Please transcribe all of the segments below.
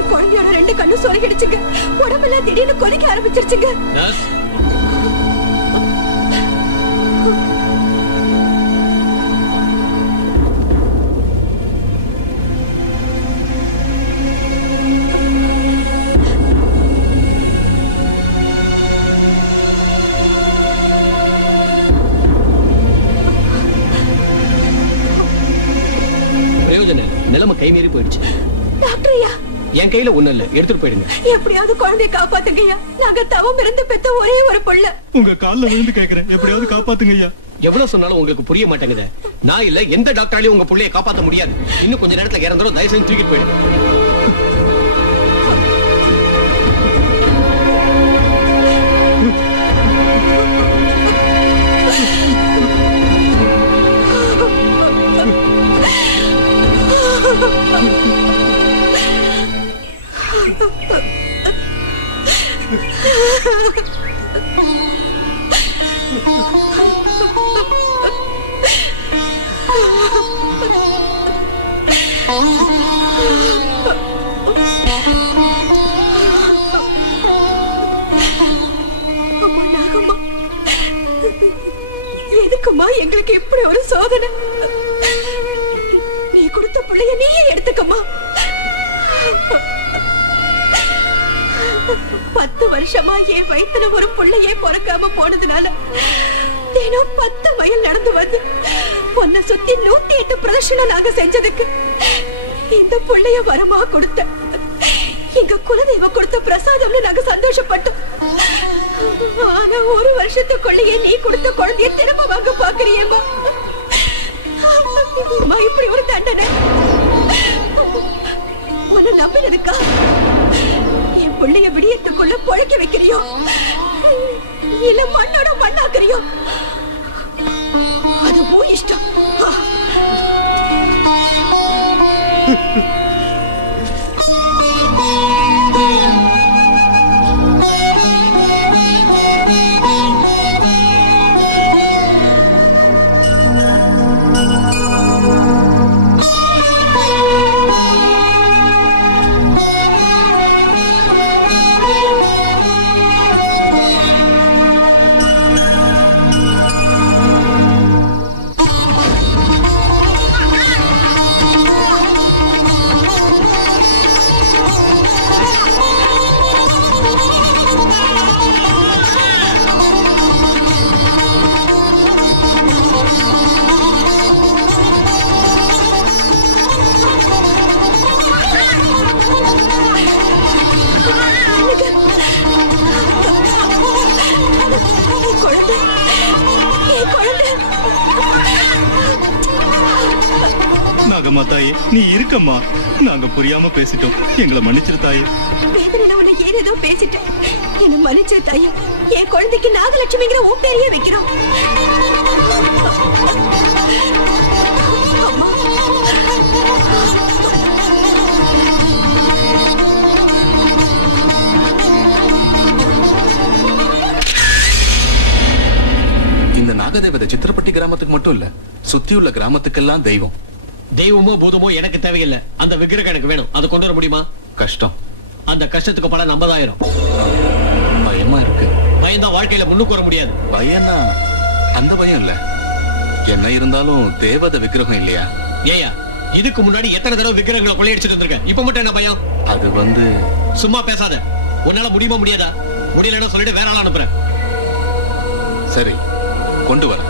என் குழந்தையோட 2 கண்ணு சொருகிடுச்சுங்க. உடம்பெல்லாம் திடீர்னு கொதிக்க ஆரம்பிச்சிருச்சுங்க. நிலைமை கை மீறி போயிடுச்சு. டாக்டர்யா, என் கையில ஒண்ணு இல்ல, எடுத்துட்டு போயிடுங்க. எப்படியாவது குழந்தையை காப்பாத்துங்கய்யா. நாங்க தவம் இருந்து பெத்த ஒரே ஒரு புள்ள. உங்க கால்ல விழுந்து கேக்குறேன், எப்படியாவது காப்பாத்துங்கய்யா. எவ்வளவு சொன்னாலும் உங்களுக்கு புரிய மாட்டேங்குது. நான் இல்ல, எந்த டாக்டராலையும் உங்க புள்ளைய காப்பாத்த முடியாது. இன்னும் கொஞ்ச நேரத்துல இறந்துரும். தயவு செஞ்சு தூக்கிட்டு போயிடுங்க. எதுக்குமா எங்களுக்கு இப்படி ஒரு சோதனை? நீ கொடுத்த பிள்ளைய நீயே எடுத்துக்கமா. 10 வருஷமா என் வயித்துல ஒரு பிள்ளையே பிறக்காம போனதுனால தினம் 10 மைல் நடந்து வந்து உன்னை சுத்தி 108 பிரதர்ஷனம் நாங்க செஞ்சதுக்கு இந்த பிள்ளைய வரமா கொடுத்த எங்க குலதெய்வ கொடுத்த பிரசாதம்னு நாங்க சந்தோஷப்பட்டோம். ஆனா ஒரு வருஷத்துக்குள்ளேயே நீ கொடுத்த குழந்தைய திரும்ப வாங்க பாக்குறியேம்மா. இப்படி ஒரு தண்டனை உன்னை நம்பினதுக்கா என் பிள்ளைய விடியத்துக்குள்ள பொழைக்க வைக்கிறியோ இல்ல மண்ணோட மண்ணாக்குறியோ? அது உன் இஷ்டம். நாகம்மா தாயே, நீ இருக்கம்மா. நாங்க புரியாம பேசிட்டோம், எங்களை மன்னிச்சிரு தாயே. வேதனையில உன்னை ஏதேதோ பேசிட்டேன், என்ன மன்னிச்சிரு தாயே. என் குழந்தைக்கு நாகலட்சுமிங்கிற உன் பேரையே வைக்கிறோம். அம்மா, இந்த நாகதேவதை சித்திரப்பட்டி கிராமத்துக்கு மட்டும் இல்ல, சுத்தியுள்ள கிராமத்துக்கெல்லாம் தெய்வம். தெய்வமோ பூதமோ எனக்கு தேவையில்லை. அந்த விக்கிரகம் எனக்கு வேணும். அதை கொண்டு வர முடியுமா? கஷ்டம். அந்த கஷ்டத்துக்கு பலன் 50,000. பயமா இருக்கு. பயம்தான் வாழ்க்கையில முன்னுக்கு வர முடியாது. பயம்னா அந்த பயம் இல்ல. என்ன இருந்தாலும் தேவதை விக்கிரகம் இல்லையா? ஏயா, இதுக்கு முன்னாடி எத்தனை தடவை விக்கிரகங்களை கொள்ளையடிச்சிட்டு இருந்திருக்க? இப்ப மட்டும் என்ன பயம்? அது சும்மா பேசாத. உன்னால முடியுமா முடியாதா? முடியலன்னா சொல்லிட்டு வேற ஆள் அனுப்புறேன். சரி, கொண்டு வர.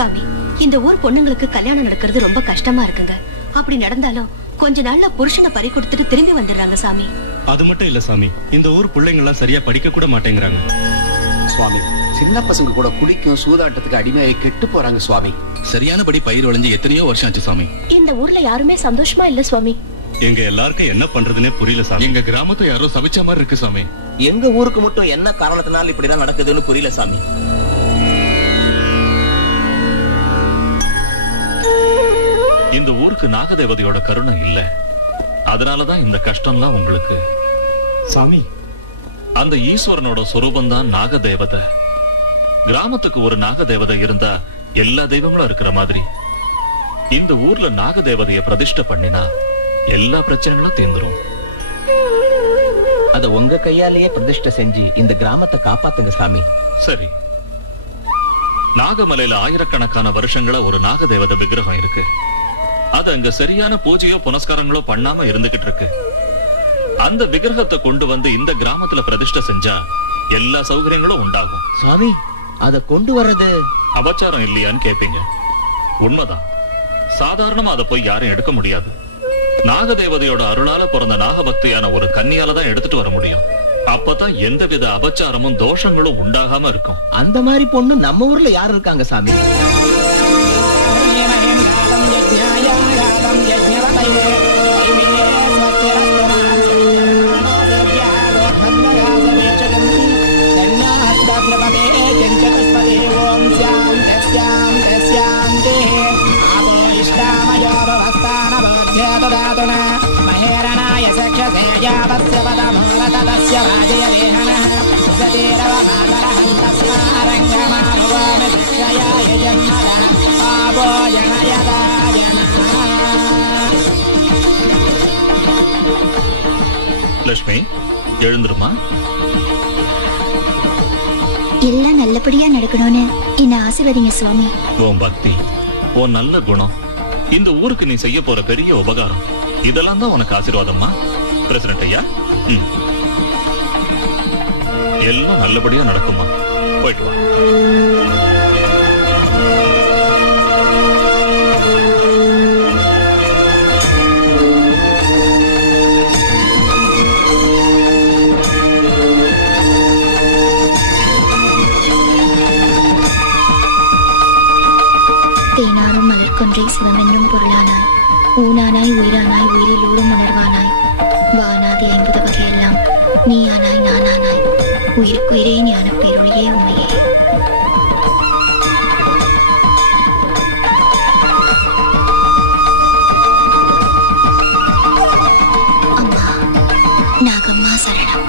சாமி, இந்த ஊர் பொண்ணுங்களுக்கு கல்யாணம் நடக்கிறது ரொம்ப கஷ்டமா இருக்குங்க. அப்படி நடந்தாலும் கொஞ்ச நாள்ல புருஷனை பறி கொடுத்துட்டு திரும்பி வந்துடுறாங்க சாமி. அது மட்டும் இல்ல சாமி, இந்த ஊர் பிள்ளைங்க எல்லாம் சரியா படிக்க கூட மாட்டேங்கிறாங்க சுவாமி. சின்ன பசங்க கூட குடிக்கும் சூதாட்டத்துக்கு அடிமையாகி கெட்டு போறாங்க சுவாமி. சரியானபடி பயிர் விளைஞ்சு எத்தனையோ வருஷம் ஆச்சு சாமி. இந்த ஊர்ல யாருமே சந்தோஷமா இல்ல சுவாமி. எங்க எல்லாருக்கும் என்ன பண்றதுன்னே புரியல சாமி. எங்க கிராமத்தை யாரோ சபிச்ச மாதிரி இருக்கு சாமி. எங்க ஊருக்கு மட்டும் என்ன காரணத்தினால இப்படி எல்லாம் நடக்குதுன்னு புரியல சாமி. இந்த ஊருக்கு நாகதேவதையோட கருணை இல்ல, அதனாலதான் இந்த கஷ்டம்லாம் உங்களுக்கு. சாமி, அந்த ஈஸ்வரனோட சொரூபம் தான் நாகதேவதை. கிராமத்துக்கு ஒரு நாகதேவதை இருந்தா எல்லா தெய்வங்களும் இருக்கிற மாதிரி இந்த ஊர்ல நாகதேவதைய பிரதிஷ்டை பண்ணினா எல்லா பிரச்சனைகளும் தீர்ந்துரும். அத உங்க கையாலேயே பிரதிஷ்டை செஞ்சு இந்த கிராமத்தை காப்பாத்துங்க சாமி. சரி, நாகமலையில ஆயிரக்கணக்கான வருஷங்களா ஒரு நாகதேவதை விக்கிரகம் இருக்கு. அது அங்க சரியான பூஜையோ புனஸ்காரங்களோ பண்ணாம இருந்துகிட்டு இருக்கு. அந்த விக்கிரகத்தை கொண்டு வந்து இந்த கிராமத்துல பிரதிஷ்டை செஞ்சா எல்லா சௌகரியங்களும் உண்டாகும். சாமி, அத கொண்டு வர்றது அபச்சாரம் இல்லையான்னு கேப்பீங்க. உண்மைதான். சாதாரணமா அதை போய் யாரும் எடுக்க முடியாது. நாகதேவதையோட அருளால பிறந்த நாகபக்தியான ஒரு கன்னியால தான் எடுத்துட்டு வர முடியும். அப்பதான் எந்தவித அபச்சாரமும் தோஷங்களும் உண்டாகாம இருக்கும். அந்த மாதிரி பொண்ணு நம்ம ஊர்ல யாரு இருக்காங்க சாமி? மகேரணாய சக்ஷசே யாவஸ்ய பதமோரததஸ்ய வாஜய தேஹனः சுததேரவ மாதரஹந்தஸ்மாரங்கமாபவாம சிக்ஷயாய ஜன்மதா பாபோ ஜனயதாஜனः. லட்சுமி, எழுந்துருமா. எல்லாம் நல்லபடியா நடக்கணும்னு என்ன ஆசீர்வதிங்க சுவாமி. உன் பக்தி, உன் நல்ல குணம், இந்த ஊருக்கு நீ செய்ய போற பெரிய உபகாரம், இதெல்லாம் தான் உனக்கு ஆசீர்வாதமா. பிரசிடென்ட் ஐயா, எல்லாம் நல்லபடியா நடக்குமா. போயிட்டு வா. தேனாரும் மலர்கொன்றை சிவமென்னும் பொருளானாய், ஊனானாய் உயிரானாய் உயிரிலூடும் உணர்வானாய், வானாதி 50 வகையெல்லாம் நீயானாய் நானானாய், உயிருக்குயிரே ஞான பேரொழியே உண்மையே. அம்மா நாகம்மா சரணம்.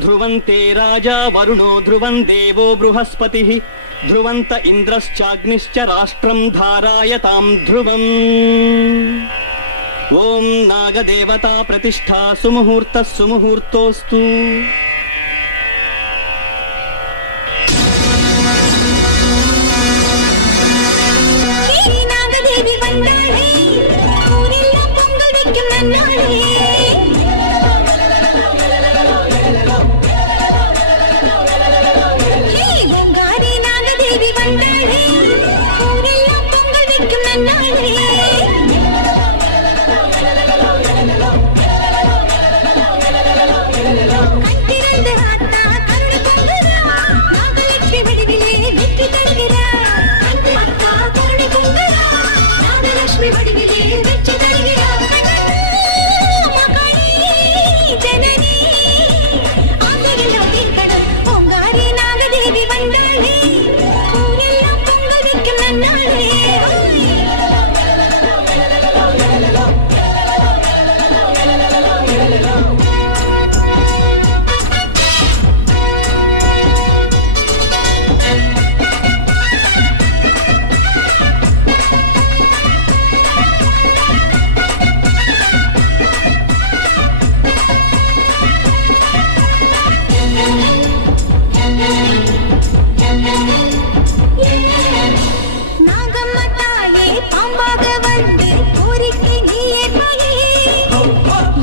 ध्रुवन्ते राजा वरुणो ध्रुवं देवो बृहस्पतिः ध्रुवन्त इन्द्रश्चाग्निश्च राष्ट्रं धारायतां ध्रुवम् ॐ नागदेवता प्रतिष्ठा सुमुहूर्तः सुमुहूर्तोऽस्तु நாகதேவி வந்தாளே ஊரெல்லாம் பொங்கல் வைக்கும் நன்னாளே பொங்காரி நாகதேவி வந்தாளே ஊரெல்லாம் பொங்கல் வைக்கும் நன்னாளே கண்திறந்து ஆத்தா கருணை பொங்குறா நாகலட்சுமி வடிவிலே வெற்றி தருகிறார் ஆத்தா கருணை பொங்குறா நாகலட்சுமி வடிவிலே வெற்றி தருகிறார் மகளே ஜனனி ஆசையெல்லாம் தீர்க்கணும் பொங்காரி நாகதேவி வந்தாளே ஊரெல்லாம் பொங்கல் வைக்கும் நன்னாளே நாகம்மா தாயே பாம்பாக வந்து கோரிக்கை நீ ஏற்பாயே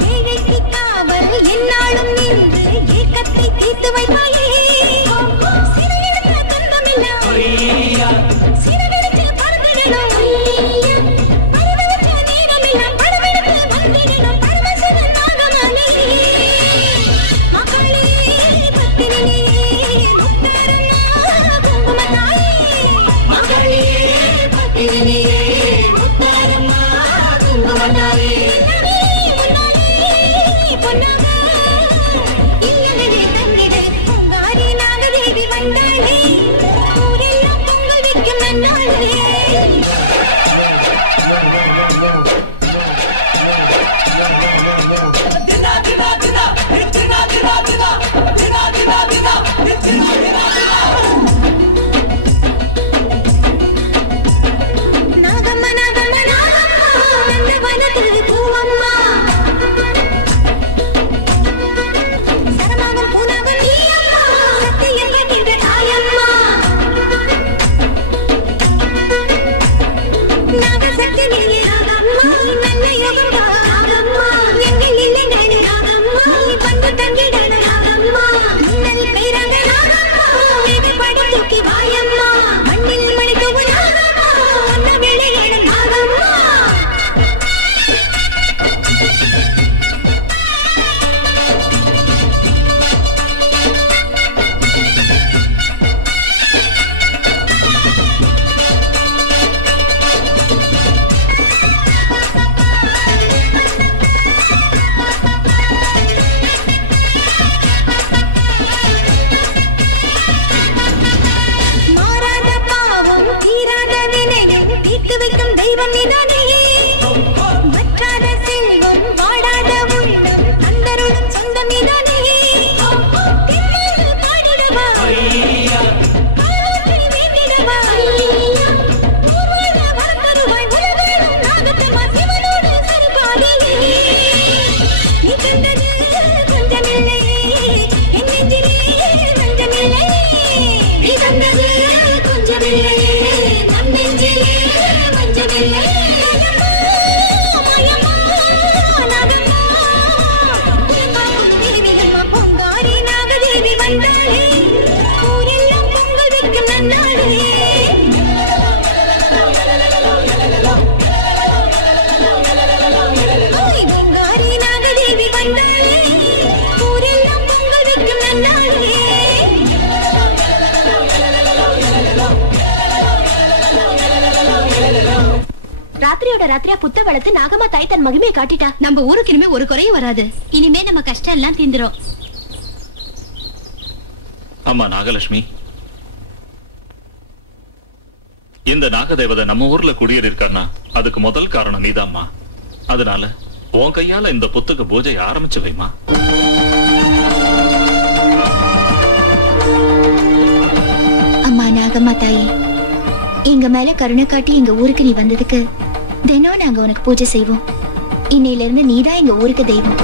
ஏழைக்கு காவல் என்னாலும் நின்று ஏக்கத்தை தீர்த்து வைப்பாயே சிறையெடுத்த துன்பமெல்லாம் சிறவெடுத்து பறந்திடணும் பரவெடுத்த நேரமெல்லாம் படவெடுத்து வந்திடணும் பரமசிவன் நாகமானே மகளே பத்தினியே முத்தாரம்மா குங்குமத்தாயே மகளே பத்தினியே முத்தாரம்மா குங்குமத்தாயே பொன்னாக இல்லங்களே தந்திடு பொங்காரி நாகதேவி வந்தாளே ஊரெல்லாம் பொங்கல் வைக்கும் நன்னாளே நாகம்மா நாகம்மா நாகம்மா நந்தவனத்தில் பூவம்மா சரமாகும் பூனாகும் நீ அம்மா சத்தியம் என்கின்ற தாயம்மா நாகசக்தி நீயே நாகம்மா நல்ல யோகம் தா நாகம்மா எங்கள் இல்லைகள் நாகம்மா வந்து தங்கிடன நாகம்மா மின்னல் கைராக நாகம்மா வேகப்படி தூக்கி வாயம்மா மண்ணில் மணி தூவு நாகம்மா ஒன்ன வேளைகள் நாகம்மா மாறாத பாவம் தீராத வினையும் தீர்த்து வைக்கும் தெய்வம் நீதானே வற்றாத செல்வம் வாடாத உள்ளம் அந்தருளும் சொந்தம் நீதானே தென்னாடு பாடிடவா பாலூற்றி வேண்டிடவா ஊர்வாழ வரத்தருவாய் உலகாடும் நாகத்தம்மா சிவனோடு சரிபாடியே நீ கண்டது கொஞ்சமில்லை என் நெஞ்சிலே நஞ்சமில்லை நீ கண்டது கொஞ்சமில்லை நம் நெஞ்சிலே வஞ்சமில்லை மாயம்மா நாகம்மா உலகாகும் தேவியம்மா பொங்காரி நாகதேவி வந்தாளே ஊரெல்லாம் பொங்கல் வைக்கும் நன்னாளே பொங்காரி நாகதேவி வந்தாளே ஊரெல்லாம் பொங்கல் வைக்கும் நன்னாளே ராத்திரியோட ராத்திரியா புத்த வளர்த்து நாகம்மா தாய் தன் மகிமையை காட்டிட்டா நம்ம ஊருக்கு இனிமே ஒரு குறையும் வராது இனிமே நம்ம கஷ்டம் எல்லாம் தீந்துரும் அம்மா நாகலட்சுமி, இந்த நாகதேவதை நம்ம ஊர்ல குடியேறிருக்கான்னா அதுக்கு முதல் காரணம் நீதாம்மா. அதனால உன் கையால இந்த புத்துக்கு பூஜை ஆரம்பிச்சு வைமா. வணக்கம்மா தாயி. எங்க மேல கருணை காட்டி எங்க ஊருக்கு நீ வந்ததுக்கு தினம் நாங்க உனக்கு பூஜை செய்வோம். இன்னையில இருந்து நீதான் எங்க ஊருக்கு தெய்வம்.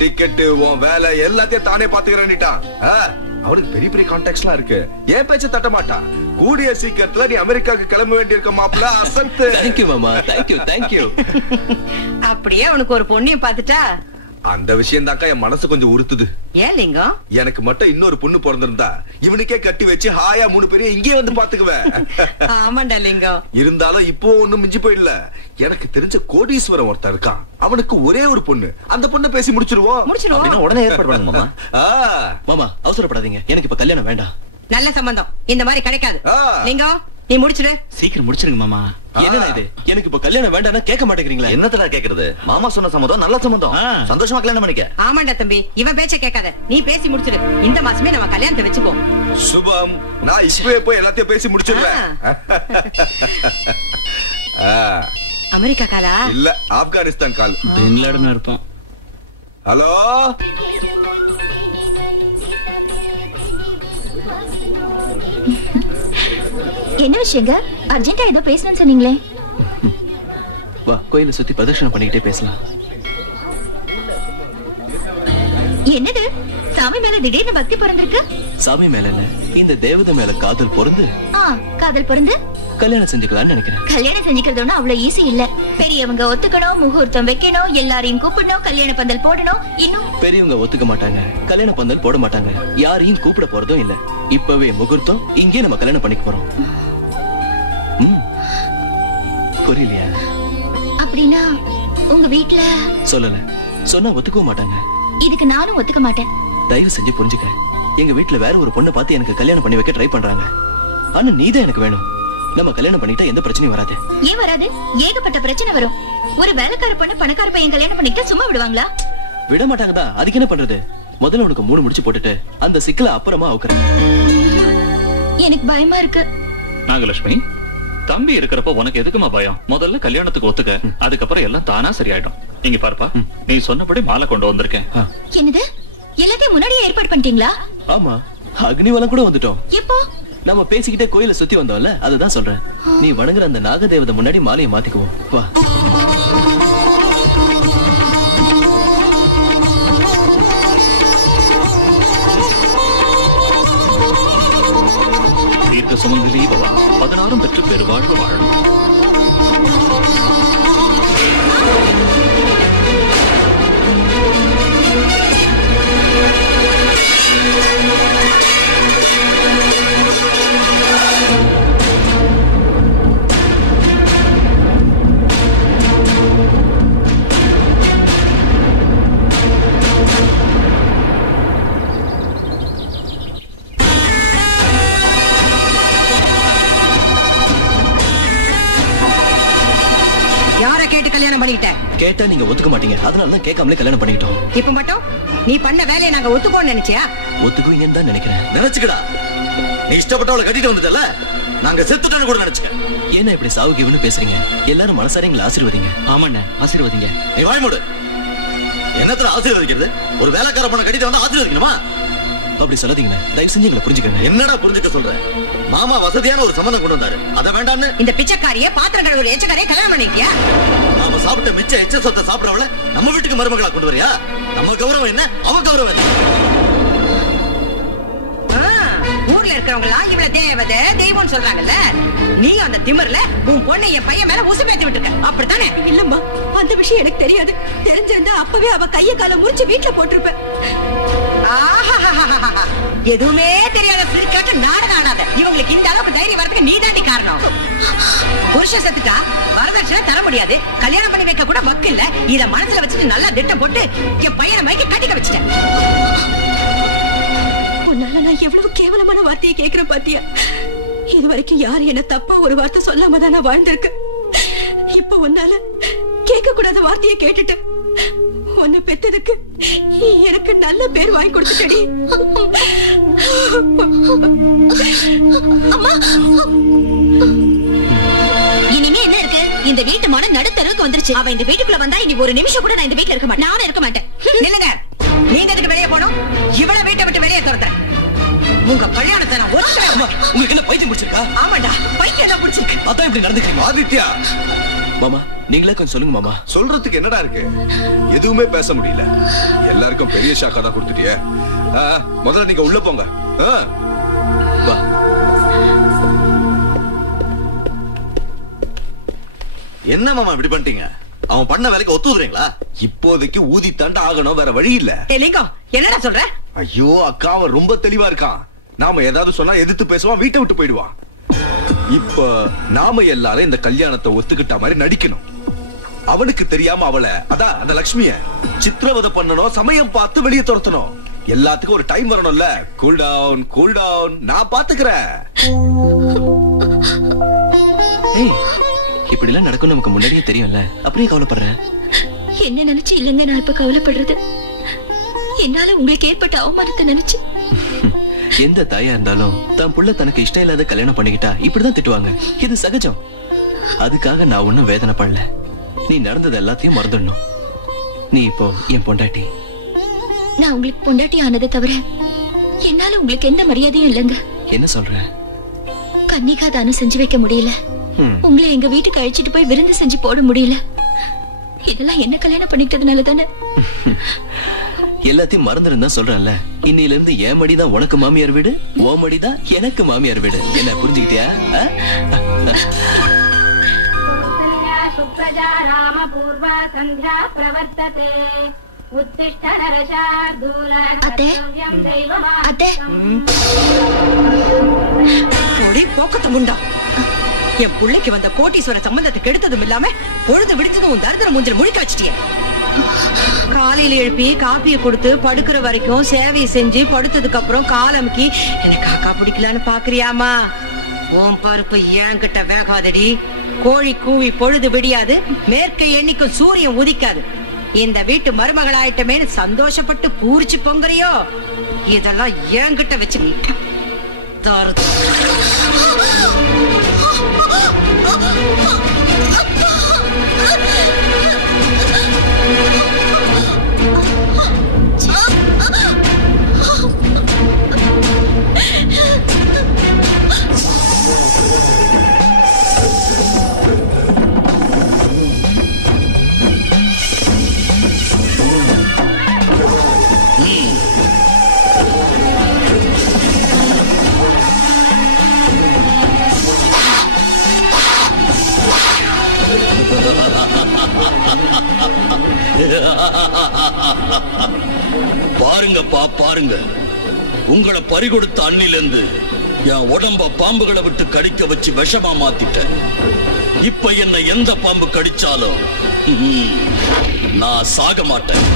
டிக்கெட் உன் வேலை எல்லாத்தையும் தானே பாத்துக்கிறேன்னுட்டான். அவனுக்கு பெரிய பெரிய கான்டாக்ட்ஸ்லாம் இருக்கு. ஏன் பேச்ச தட்ட மாட்டான். கூடிய சீக்கிரத்துல நீ அமெரிக்காவுக்கு கிளம்ப வேண்டியிருக்க மாப்பிள்ள. அசத்து. தேங்க்யூ மாமா. தேங்க்யூ. அப்படியே அவனுக்கு ஒரு பொண்ணையும் பாத்துட்டா? அந்த விஷயம் தாக்கா என் மனசு கொஞ்சம் உறுத்துது. ஏன் லிங்கம்? எனக்கு மட்டும் இன்னொரு பொண்ணு பிறந்திருந்தா இவனுக்கே கட்டி வச்சு ஹாயா 3 பேரையும் இங்கே வந்து பாத்துக்குவேன். ஆமாண்டா லிங்கம். இருந்தாலும் இப்போ ஒண்ணும் மிஞ்சி போயிடல. எனக்கு தெரிஞ்ச கோடீஸ்வரன் ஒருத்தர் இருக்கான். அவனுக்கு ஒரே ஒரு பொண்ணு. அந்த பொண்ணு பேசி முடிச்சிருவோம். உடனே ஏற்பாடு பண்ணுங்க மாமா. மாமா அவசரப்படாதீங்க. எனக்கு இப்ப கல்யாணம் வேண்டாம். நல்ல சம்பந்தம் இந்த மாதிரி கிடைக்காது. லிங்கம் நீ முடிச்சிடு. சீக்கிரம் முடிச்சிருங்க மாமா. என்னடா இது? எனக்கு இப்ப கல்யாணம் வேண்டாம்னா கேட்க மாட்டேங்கிறீங்களா? என்னத்தடா கேக்குறது? மாமா சொன்ன சம்மதம் நல்ல சம்மதம். சந்தோஷமா கல்யாணம் பண்ணிக்க. ஆமாண்டா தம்பி, இவன் பேச்ச கேட்காத. நீ பேசி முடிச்சிடு. இந்த மாசமே நம்ம கல்யாணத்தை வச்சுப்போம். சுபம், நான் இப்பவே போய் எல்லாத்தையும் பேசி முடிச்சிடுறேன். அமெரிக்கா காலா? இல்ல, ஆப்கானிஸ்தான் கால். பின் லாடன் இருப்பான். ஹலோ, என்ன விஷயங்க? அர்ஜென்ட்டா ஏதோ பேசணும்னு சொன்னீங்களே. வா, கோயிலை சுத்தி பிரதட்சணம் பண்ணிக்கிட்டே பேசலாம். என்னது? சாமி மேல திடீர்னு பக்தி பிறந்திருக்கு? சாமி மேல இல்ல, இந்த தேவதை மேல காதல் பொருந்து காதல் பொருந்து கல்யாணம் செஞ்சுக்கலாம்னு நினைக்கிறேன். கல்யாணம் செஞ்சுக்கிறது ஒன்னும் அவ்வளவு ஈஸி இல்ல. பெரியவங்க ஒத்துக்கணும், முகூர்த்தம் வைக்கணும், எல்லாரையும் கூப்பிடணும், கல்யாண பந்தல் போடணும். இன்னும் பெரியவங்க ஒத்துக்க மாட்டாங்க, கல்யாண பந்தல் போட மாட்டாங்க, யாரையும் கூப்பிட போறதும் இல்ல. இப்பவே முகூர்த்தம், இங்கே நம்ம கல்யாணம் பண்ணிக்க போறோம். புரியலையா? அப்படின்னா உங்க வீட்ல சொல்லல, சொன்னா ஒத்துக்கவும் மாட்டாங்க. இதுக்கு நானும் ஒத்துக்க மாட்டேன். தயவு செஞ்சு புரிஞ்சுக்க. எங்க வீட்டுல வேற ஒரு பொண்ணை பார்த்து எனக்கு கல்யாணம் பண்ணி வைக்க ட்ரை பண்றாங்க. ஆனா நீதான் எனக்கு வேணும். நம்ம கல்யாணம் பண்ணிட்டா எந்த பிரச்சனையும் வராது. ஏன் வராது? ஏகப்பட்ட பிரச்சனை வரும். ஒரு வேலைக்கார பொண்ணு பணக்கார பையன் கல்யாணம் பண்ணிட்டா சும்மா விடுவாங்களா? விட மாட்டாங்கதா. அதுக்கு என்ன பண்றது? முதல்ல உனக்கு 3 முடிச்சு போட்டுட்டு அந்த சிக்கலை அப்புறமா அவுக்குறேன். எனக்கு பயமா இருக்கு. நாகலட்சுமி, தம்பி இருக்கிறப்ப உனக்கு எதுக்குமா பயம்? முதல்ல கல்யாணத்துக்கு ஒத்துக்க, அதுக்கப்புறம் எல்லாம் தானா சரியாயிடும். இங்க பாருப்பா, நீ சொன்னபடி மாலை கொண்டு வந்திருக்கேன். என்னது? எல்லாத்தையும் முன்னாடியே ஏற்பாடு பண்ணிட்டீங்களா? ஆமா, அக்னிவலம் கூட வந்துட்டோம். எப்போ? நம்ம பேசிக்கிட்டே கோயில சுத்தி வந்தோம்ல, அதுதான் சொல்றேன். நீ வணங்குற அந்த நாகதேவதை முன்னாடி மாலையை மாத்திக்குவோம். வா. தீர்க்க சுமங்கலி பவா, 16 பெற்று பெருவாழ்வு வாழும். யார கேட்டு கல்யாணம் பண்ணிக்கிட்ட? கேட்டா நீங்க ஒத்துக்க மாட்டீங்க, அதனாலதான் கேட்காமலே கல்யாணம் பண்ணிக்கிட்டோம். இப்ப மட்டும் நீ பண்ண வேலையை நாங்க ஒத்துக்கோன்னு நினைச்சியா? ஒத்துக்குவீங்கன்னு தான் நினைக்கிறேன். நினைச்சுக்கடா, நீ இஷ்டப்பட்டவளை கட்டிட்டு வந்துட்டல, நாங்க செத்துட்டோன்னு கூட நினைச்சுக்க. ஏன்னா இப்படி சாவுகிவன்னு பேசுறீங்க? எல்லாரும் மனசார எங்களை ஆசீர்வதிங்க. ஆமாண்ணே, ஆசீர்வதிங்க. நீ வாய் மூடு. என்னத்துல ஆசீர்வதிக்கிறது? ஒரு வேலைக்கார பொண்ணை கட்டிட்டு வந்து ஆசீர்வதிக்கணுமா? அப்படி சொல்லாதீங்கண்ணே, தயவு செஞ்சு எங்களை புரிஞ்சுக்கங்க. என்னடா புரிஞ்சுக்க சொல்ற? மாமா வசதியான ஒரு சம்பந்தம் கொண்டு வந்தாரு, அதை வேண்டான்னு இந்த பிச்சைக்காரியே பாத்திரம் கழுவுற எச்சக்காரியே கல்யாணம் பண்ணிக்கியா? நாம சாப்பிட்ட மிச்ச எச்ச சொத்தை சாப்பிடவள நம்ம வீட்டுக்கு மருமகளா கொண்டு வரியா? நம்ம கௌரவம் என்ன, அவ கௌரவம் என்ன? ஊர்ல இருக்கிறவங்க எல்லாம் இவள தேவதை தெய்வம்னு சொல்றாங்கல்ல, நீ அந்த திமிர்ல உன் பொண்ணை என் பையன் மேல உசுப்பேத்தி விட்டுருக்க, அப்படித்தானே? இல்லம்மா, அந்த விஷயம் எனக்கு தெரியாது. தெரிஞ்சிருந்தா அப்பவே அவ கைய கால முறிச்சு வீட்டுல போட்டிருப்ப. எதுவுமே தெரியாத சிறுக்காட்டு நாடகம் ஆடாத. இவங்களுக்கு இந்த அளவுக்கு தைரியம் வரதுக்கு நீ தாண்டி காரணம். புருஷன் செத்துட்டா வரதட்சணை தர முடியாது, கல்யாணம் பண்ணி வைக்க கூட வக்கு இல்ல. இத மனசுல வச்சுட்டு நல்லா திட்டம் போட்டு என் பையனை மைக்க கட்டிக்க வச்சுட்டேன். உன்னால நான் எவ்வளவு கேவலமான வார்த்தையை கேட்கிறேன் பாத்தியா? இது வரைக்கும் யாரு என்ன தப்பா ஒரு வார்த்தை சொல்லாம தான் நான் வாழ்ந்திருக்கேன். இப்ப உன்னால கேட்க கூடாத வார்த்தையை கேட்டுட்டு உன்னை பெத்ததுக்கு எனக்கு நல்ல பேர் வாங்கி கொடுத்துட்டடி. இனிமே என்ன இருக்கு? இந்த வீட்டு மன நடுத்தருக்கு வந்துருச்சு. அவ இந்த வீட்டுக்குள்ள வந்தா இனி ஒரு நிமிஷம் கூட நான் இந்த வீட்டுல இருக்க மாட்டேன். நானும் இருக்க மாட்டேன். நில்லுங்க. நீங்க எதுக்கு வெளியே போகணும்? இவ்வளவு வீட்டை விட்டு வெளியே துரத்துறேன். உங்க கல்யாணத்தை நான் உங்களுக்கு என்ன பைத்தியம் பிடிச்சிருக்கா? ஆமாடா, பைத்தியம் தான் பிடிச்சிருக்கு. அதான் இப்படி நடந்துக்கிறீங்க. ஆதித்யா மாமா, நீங்களே கொஞ்சம் சொல்லுங்க மாமா. சொல்றதுக்கு என்னடா இருக்கு? எதுவுமே பேச முடியல. எல்லாருக்கும் பெரிய ஷாக்கா தான் கொடுத்துட்டியே. முதல்ல நீங்க உள்ள போங்க. வா. என்ன மாமா இப்படி பண்ணிட்டீங்க? அவன் பண்ண வேலைக்கு ஒத்துதுறீங்களா? இப்போதைக்கு ஊதி தாண்ட ஆகணும், வேற வழி இல்ல. லிங்கம், என்னடா சொல்ற? ஐயோ அக்கா, அவன் ரொம்ப தெளிவா இருக்கான். நாம ஏதாவது சொன்னா எதிர்த்து பேசுவான், வீட்டை விட்டு போயிடுவான். இப்ப நாம எல்லாரும் இந்த கல்யாணத்தை ஒத்துக்கிட்ட மாதிரி நடிக்கணும். அவனுக்கு தெரியாம அவளை, அதான் அந்த லட்சுமிய சித்திரவதை பண்ணணும், சமயம் பார்த்து வெளியே துரத்தணும். எல்லாத்துக்கும் ஒரு டைம் வரணும்ல. கூல் டவுன், கூல் டவுன், நான் பாத்துக்கிறேன். இப்படி எல்லாம் நடக்கும் நமக்கு முன்னாடியே தெரியும்ல, அப்படியே கவலைப்படுறேன். என்ன நினைச்சு இல்லைங்க நான் இப்ப கவலைப்படுறது? என்னால உங்களுக்கு ஏற்பட்ட அவமானத்தை நினைச்சு. எந்த தாயா இருந்தாலும் தான் புள்ள தனக்கு இஷ்டம் இல்லாத கல்யாணம் பண்ணிக்கிட்டா இப்படிதான் திட்டுவாங்க. இது சகஜம். அதுக்காக நான் ஒன்னும் வேதனை பண்ணல. நீ நடந்தது எல்லாத்தையும் மறந்துடணும். நீ இப்போ என் பொண்டாட்டி. நான் உங்களுக்கு பொண்டாட்டி ஆனதை தவிர என்னால உங்களுக்கு எந்த மரியாதையும் இல்லைங்க. என்ன சொல்ற? கன்னிகா தானம் செஞ்சு வைக்க முடியல. உங்களை எங்க வீட்டுக்கு அழைச்சிட்டு போய் விருந்து செஞ்சு போட முடியல. இதெல்லாம் என்ன கல்யாணம் பண்ணிக்கிட்டதுனால தானே. எல்லாத்தையும் மறந்துருந்தா சொல்றேன்ல. இன்னில இருந்து என் மடிதான் உனக்கு மாமியார் வீடு, ஓ மடிதான் எனக்கு மாமியார் வீடு. என்ன புரிஞ்சுக்கிட்டியா? சுப்ரஜா ராம பூர்வ சந்தியா பிரவர்த்ததே உத்திஷ்ட நரசார்தூல கர்த்தவ்யம் தெய்வமா. அத்தை போடி போக்கத்து முண்டா. என் பிள்ளைக்கு வந்த கோட்டீஸ்வர சம்பந்தத்தை கெடுத்ததும் இல்லாம பொழுது விடுத்ததும் உன் தரித்திர மூஞ்சில் முழிக்க வச்சிட்டிய. காலையில எழுப்பி காப்பியை கொடுத்து படுக்கிற வரைக்கும் சேவையை செஞ்சு படுத்ததுக்கு அப்புறம் காலமுக்கி எனக்கு காக்கா பிடிக்கலான்னு பாக்குறியாமா? உன் பருப்பு ஏங்கிட்ட வேகாதடி. கோழி கூவி பொழுது விடியாது, மேற்கை எண்ணிக்கும் சூரியன் உதிக்காது. இந்த வீட்டு மருமகளாயிட்டமேனு சந்தோஷப்பட்டு பூரிச்சு பொங்குறியோ? இதெல்லாம் ஏங்கிட்ட வச்சு தருது. பாருங்கப்பா பாருங்க, உங்களை பறிகொடுத்த அன்னிலிருந்து என் உடம்ப பாம்புகளை விட்டு கடிக்க வச்சு விஷமா மாத்திட்டேன். இப்ப என்ன எந்த பாம்பு கடிச்சாலும் நான் சாக மாட்டேன்.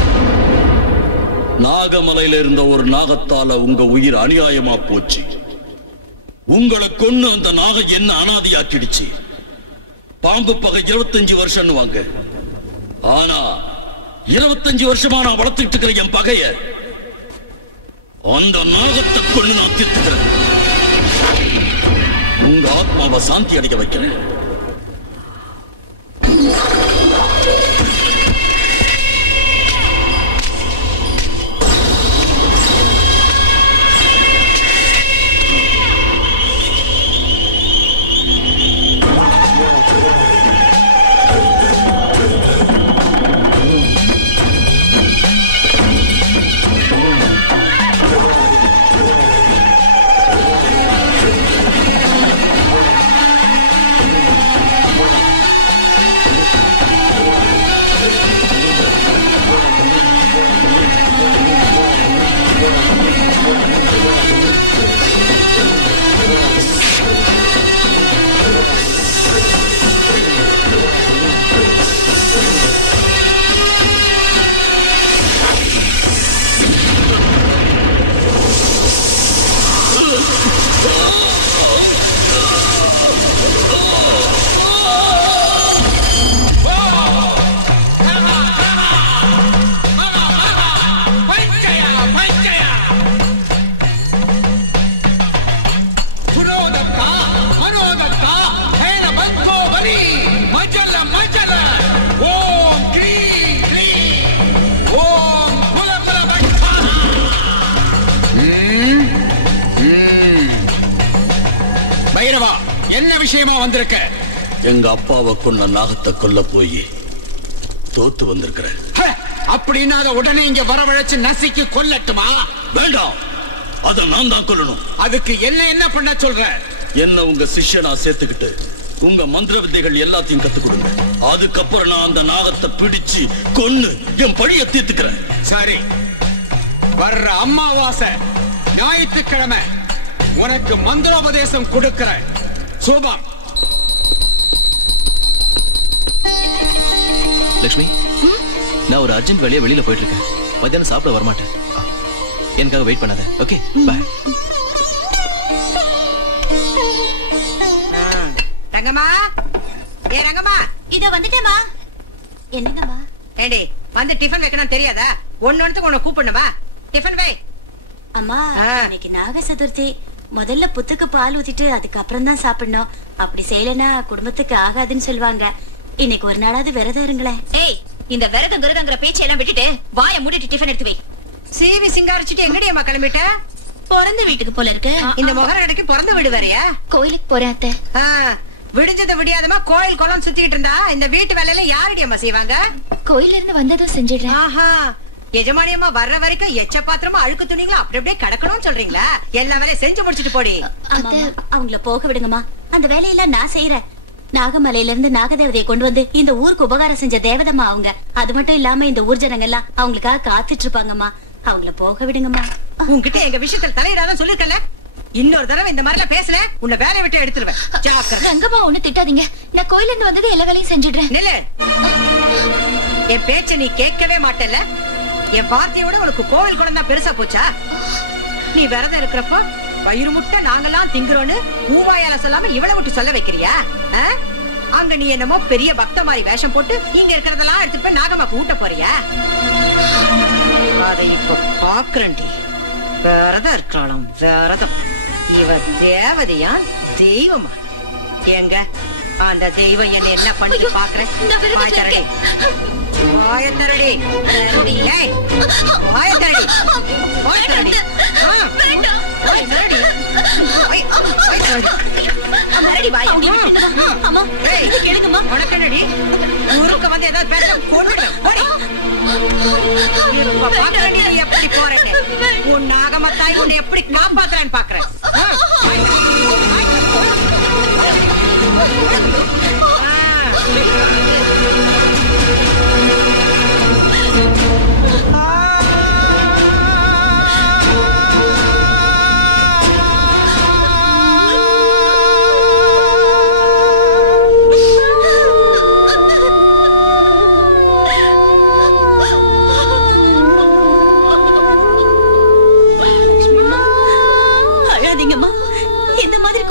நாகமலையில இருந்த ஒரு நாகத்தால உங்க உயிர் அநியாயமா போச்சு. உங்களை கொன்னு அந்த நாகம் என்ன அனாதியாக்கிடுச்சு. பாம்பு பகை 25 வருஷம் வாங்க. ஆனா 25 வருஷமா நான் வளர்த்துட்டு இருக்கிற என் பகைய அந்த நாகத்தை கொண்டு நான் தீர்த்துக்கிறேன். உங்க ஆத்மாவை சாந்தி அடைய வைக்கிறேன். என்ன விஷயமா வந்திருக்க? எங்க அப்பாவை கொன்ன நாகத்தை கொல்ல போய் தோத்து வந்திருக்கிறேன். அப்படின்னா அதை உடனே இங்க வரவழைச்சு நசிக்கு கொல்லட்டுமா? வேண்டாம், அத நான் தான் கொல்லணும். அதுக்கு என்ன பண்ண சொல்ற? என்ன உங்க சிஷ்யனா சேர்த்துக்கிட்டு உங்க மந்திர வித்தைகள் எல்லாத்தையும் கத்துக் கொடுங்க. அதுக்கப்புறம் நான் அந்த நாகத்தை பிடிச்சு கொன்னு என் பழிய தீர்த்துக்கிறேன். சரி, வர்ற அமாவாசை ஞாயிற்றுக்கிழமை உனக்கு மந்திரோபதேசம் கொடுக்கிறேன். சூபம். லட்சுமி, நான் ஒரு அர்ஜென்ட் வேலையா வெளியில போயிட்டு இருக்கேன். மத்தியானம் சாப்பிட வரமாட்டேன். எனக்காக வெயிட் பண்ணாத. ஓகே, பாய். ரங்கம்மா, ஏ ரங்கம்மா, இத வந்துட்டேமா. என்னங்கம்மா? ஏண்டி வந்து டிஃபன் வைக்கணும் தெரியாதா? ஒன்னொன்னுக்கு உன்னை கூப்பிடணுமா? டிஃபன் வை. அம்மா, இன்னைக்கு நாக சதுர்த்தி. முதல்ல புத்துக்கு பால் ஊத்திட்டு அதுக்கப்புறம் தான் சாப்பிடணும். அப்படி செய்யலனா குடும்பத்துக்கு ஆகாதுன்னு சொல்லுவாங்க. இன்னைக்கு ஒரு நாளாவது விரதம் இருங்களேன். ஏய், இந்த விரதம் விரதங்கிற பேச்செல்லாம் விட்டுட்டு வாயை மூடிட்டு டிஃபன் எடுத்து வை. சீவி சிங்காரிச்சுட்டு எங்கடி அம்மா கிளம்பிட்ட? பிறந்த வீட்டுக்கு போல இருக்கு. இந்த முகரடைக்கு பிறந்த வீடு வரையா? கோயிலுக்கு போறேன் அத்தை. விடிஞ்சத விடியாதமா கோயில் குளம் சுத்திட்டு இருந்தா இந்த வீட்டு வேலையில யாரடி அம்மா செய்வாங்க? கோயில இருந்து வந்ததும் செஞ்சிடுறேன். ஆஹா, எஜமானியம்மா வர்ற வரைக்கும் எச்ச பாத்திரமா அழுக்கு துணிங்களா அப்படி அப்படியே கிடக்கணும்னு சொல்றீங்களா? எல்லா வேலையும் செஞ்சு முடிச்சிட்டு போடி. அவங்கள போக விடுங்கம்மா, அந்த வேலையெல்லாம் நான் செய்யறேன். நாகமலையில இருந்து நாகதேவதையை கொண்டு வந்து இந்த ஊருக்கு உபகாரம் செஞ்ச தேவதம்மா அவங்க. அது மட்டும் இல்லாம இந்த ஊர் ஜனங்க எல்லாம் அவங்களுக்காக காத்துட்டு இருப்பாங்கம்மா. அவங்கள போக விடுங்கம்மா. உன்கிட்ட எங்க விஷயத்துல தலையிடாதான் சொல்லிருக்கல. இன்னொரு தடவை இந்த மாதிரிலாம் பேசல உன்னை வேலை விட்டு எடுத்துருவேன். ஜாக்கிரதை. ரங்கம்மா, ஒண்ணு திட்டாதீங்க. நான் கோயில இருந்து வந்தது எல்லா வேலையும் செஞ்சிடுறேன். நில்லு. என் பேச்ச நீ கேட்கவே மாட்டல. என் வார்த்தையோட உனக்கு கோவில் குளம் தான் பெருசா போச்சா? நீ விரதம் இருக்கிறப்போ வயிறு முட்டை நாங்கெல்லாம் திங்குறோன்னு ஊவாயால சொல்லாம இவளை விட்டு சொல்ல வைக்கிறியா? அங்க நீ என்னமோ பெரிய பக்த மாதிரி வேஷம் போட்டு இங்க இருக்கிறதெல்லாம் எடுத்துட்டு போய் நாகம்மாக்கு ஊட்ட போறியா? அதை இப்ப பாக்குறேன்டி. விரதம் இருக்கலாம் விரதம். இவ தேவதையா தெய்வமா? எங்க அந்த தெய்வம் என்ன பண்ணி பாக்குறேன்? வாயத்தரடி, வாயத்தரடி, வாயத்தரடி, வாயத்தரடி, ஊருக்கு வந்து ஏதாவது பேச கொண்டுடுவேன். எப்படி போறேன்? உன் நாகமத்தாய் உன்னை எப்படி காப்பாத்துறான்னு பாக்குறேன்.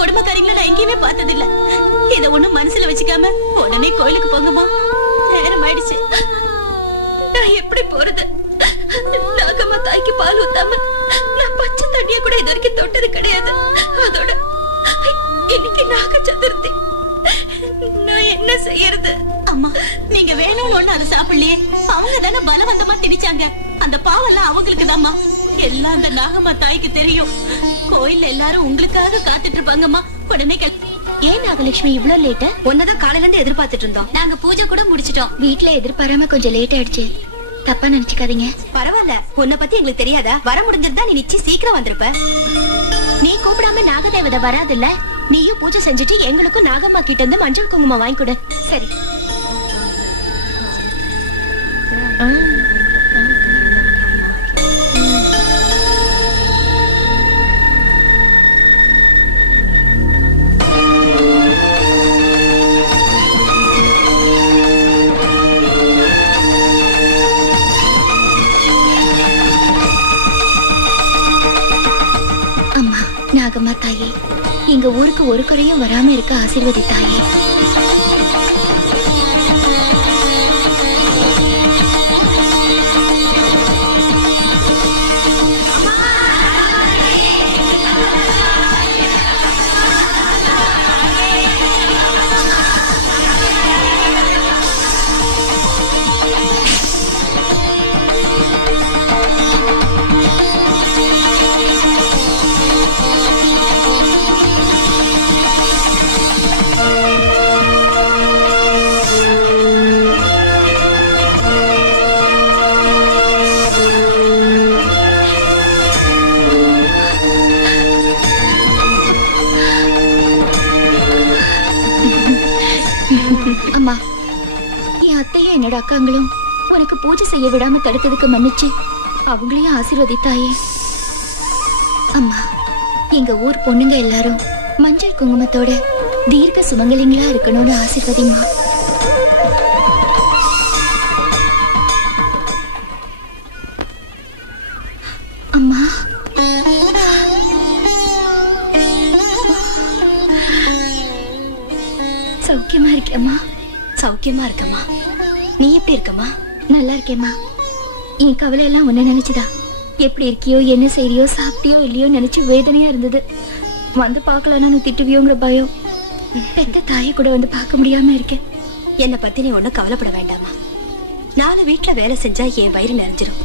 கொடுமைக்காரிகளை நான் எங்கேயுமே பார்த்ததில்ல. இத ஒண்ணும் மனசுல வச்சுக்காம உடனே கோயிலுக்கு போங்கம்மா. நேரம் ஆயிடுச்சு. நான் எப்படி போறது? நாகம்மா தாய்க்கு பால் ஊத்தாம நான் பச்சை தண்ணிய கூட இது வரைக்கும் தொட்டது கிடையாது. அதோட இன்னைக்கு நாக சதுர்த்தி. நான் என்ன செய்யறது? அம்மா, நீங்க வேணும்னு ஒண்ணு அதை சாப்பிடலையே. அவங்க தானே பலவந்தமா திணிச்சாங்க. அந்த பாவெல்லாம் அவங்களுக்கு தான்மா. எல்லாம் அந்த நாகம்மா தாய்க்கு தெரியும். கோயில்ல எல்லாரும் உங்களுக்காக காத்துட்டு இருப்பாங்கம்மா. உடனே ஏன் நாகலட்சுமி இவ்ளோ லேட்டா? ஒன்னதான் காலையில இருந்து எதிர்பார்த்துட்டு இருந்தோம். நாங்க பூஜை கூட முடிச்சிட்டோம். வீட்டுல எதிர்பாராம கொஞ்சம் லேட் ஆயிடுச்சு. தப்பா நினைச்சுக்காதீங்க. பரவாயில்ல, உன்னை பத்தி எங்களுக்கு தெரியாதா? வர முடிஞ்சிருந்தா நீ நிச்சயம் சீக்கிரம் வந்திருப்ப. நீ கூப்பிடாம நாகதேவதை வராதுல்ல. நீயும் பூஜை செஞ்சுட்டு எங்களுக்கும் நாகம்மா கிட்ட இருந்து மஞ்சள் குங்குமம் வாங்கி கொடு. சரி. நாகம்மா தாயே, எங்க ஊருக்கு ஒரு குறையும் வராம இருக்க ஆசீர்வதி தாயே. அம்மா, என் அத்தையும் என்னோட அக்காங்களும் உனக்கு பூஜை செய்ய விடாம தடுத்ததுக்கு மன்னிச்சு அவங்களையும் ஆசீர்வதித்தாயே. அம்மா, எங்க ஊர் பொண்ணுங்க எல்லாரும் மஞ்சள் குங்குமத்தோட தீர்க்க சுமங்கலிங்களா இருக்கணும்னு ஆசீர்வதிம்மா. அம்மா, சௌக்கியமா இருக்கேம்மா? சௌக்கியமா இருக்கம்மா. நீ எப்படி இருக்கம்மா? நல்லா இருக்கேம்மா. என் கவலை எல்லாம் உன்ன நினைச்சுதா. எப்படி இருக்கியோ, என்ன செய்யறியோ, சாப்பிட்டியோ இல்லையோ நினைச்சு வேதனையா இருந்தது. வந்து பார்க்கலன்னா நீ திட்டுவியோங்கிற பயம். பெத்த தாயை கூட வந்து பார்க்க முடியாம இருக்கேன். என்னை பத்தி நீ ஒண்ணும் கவலைப்பட வேண்டாமா. 4 வீட்டுல வேலை செஞ்சா என் வயிறு நிறைஞ்சிரும்.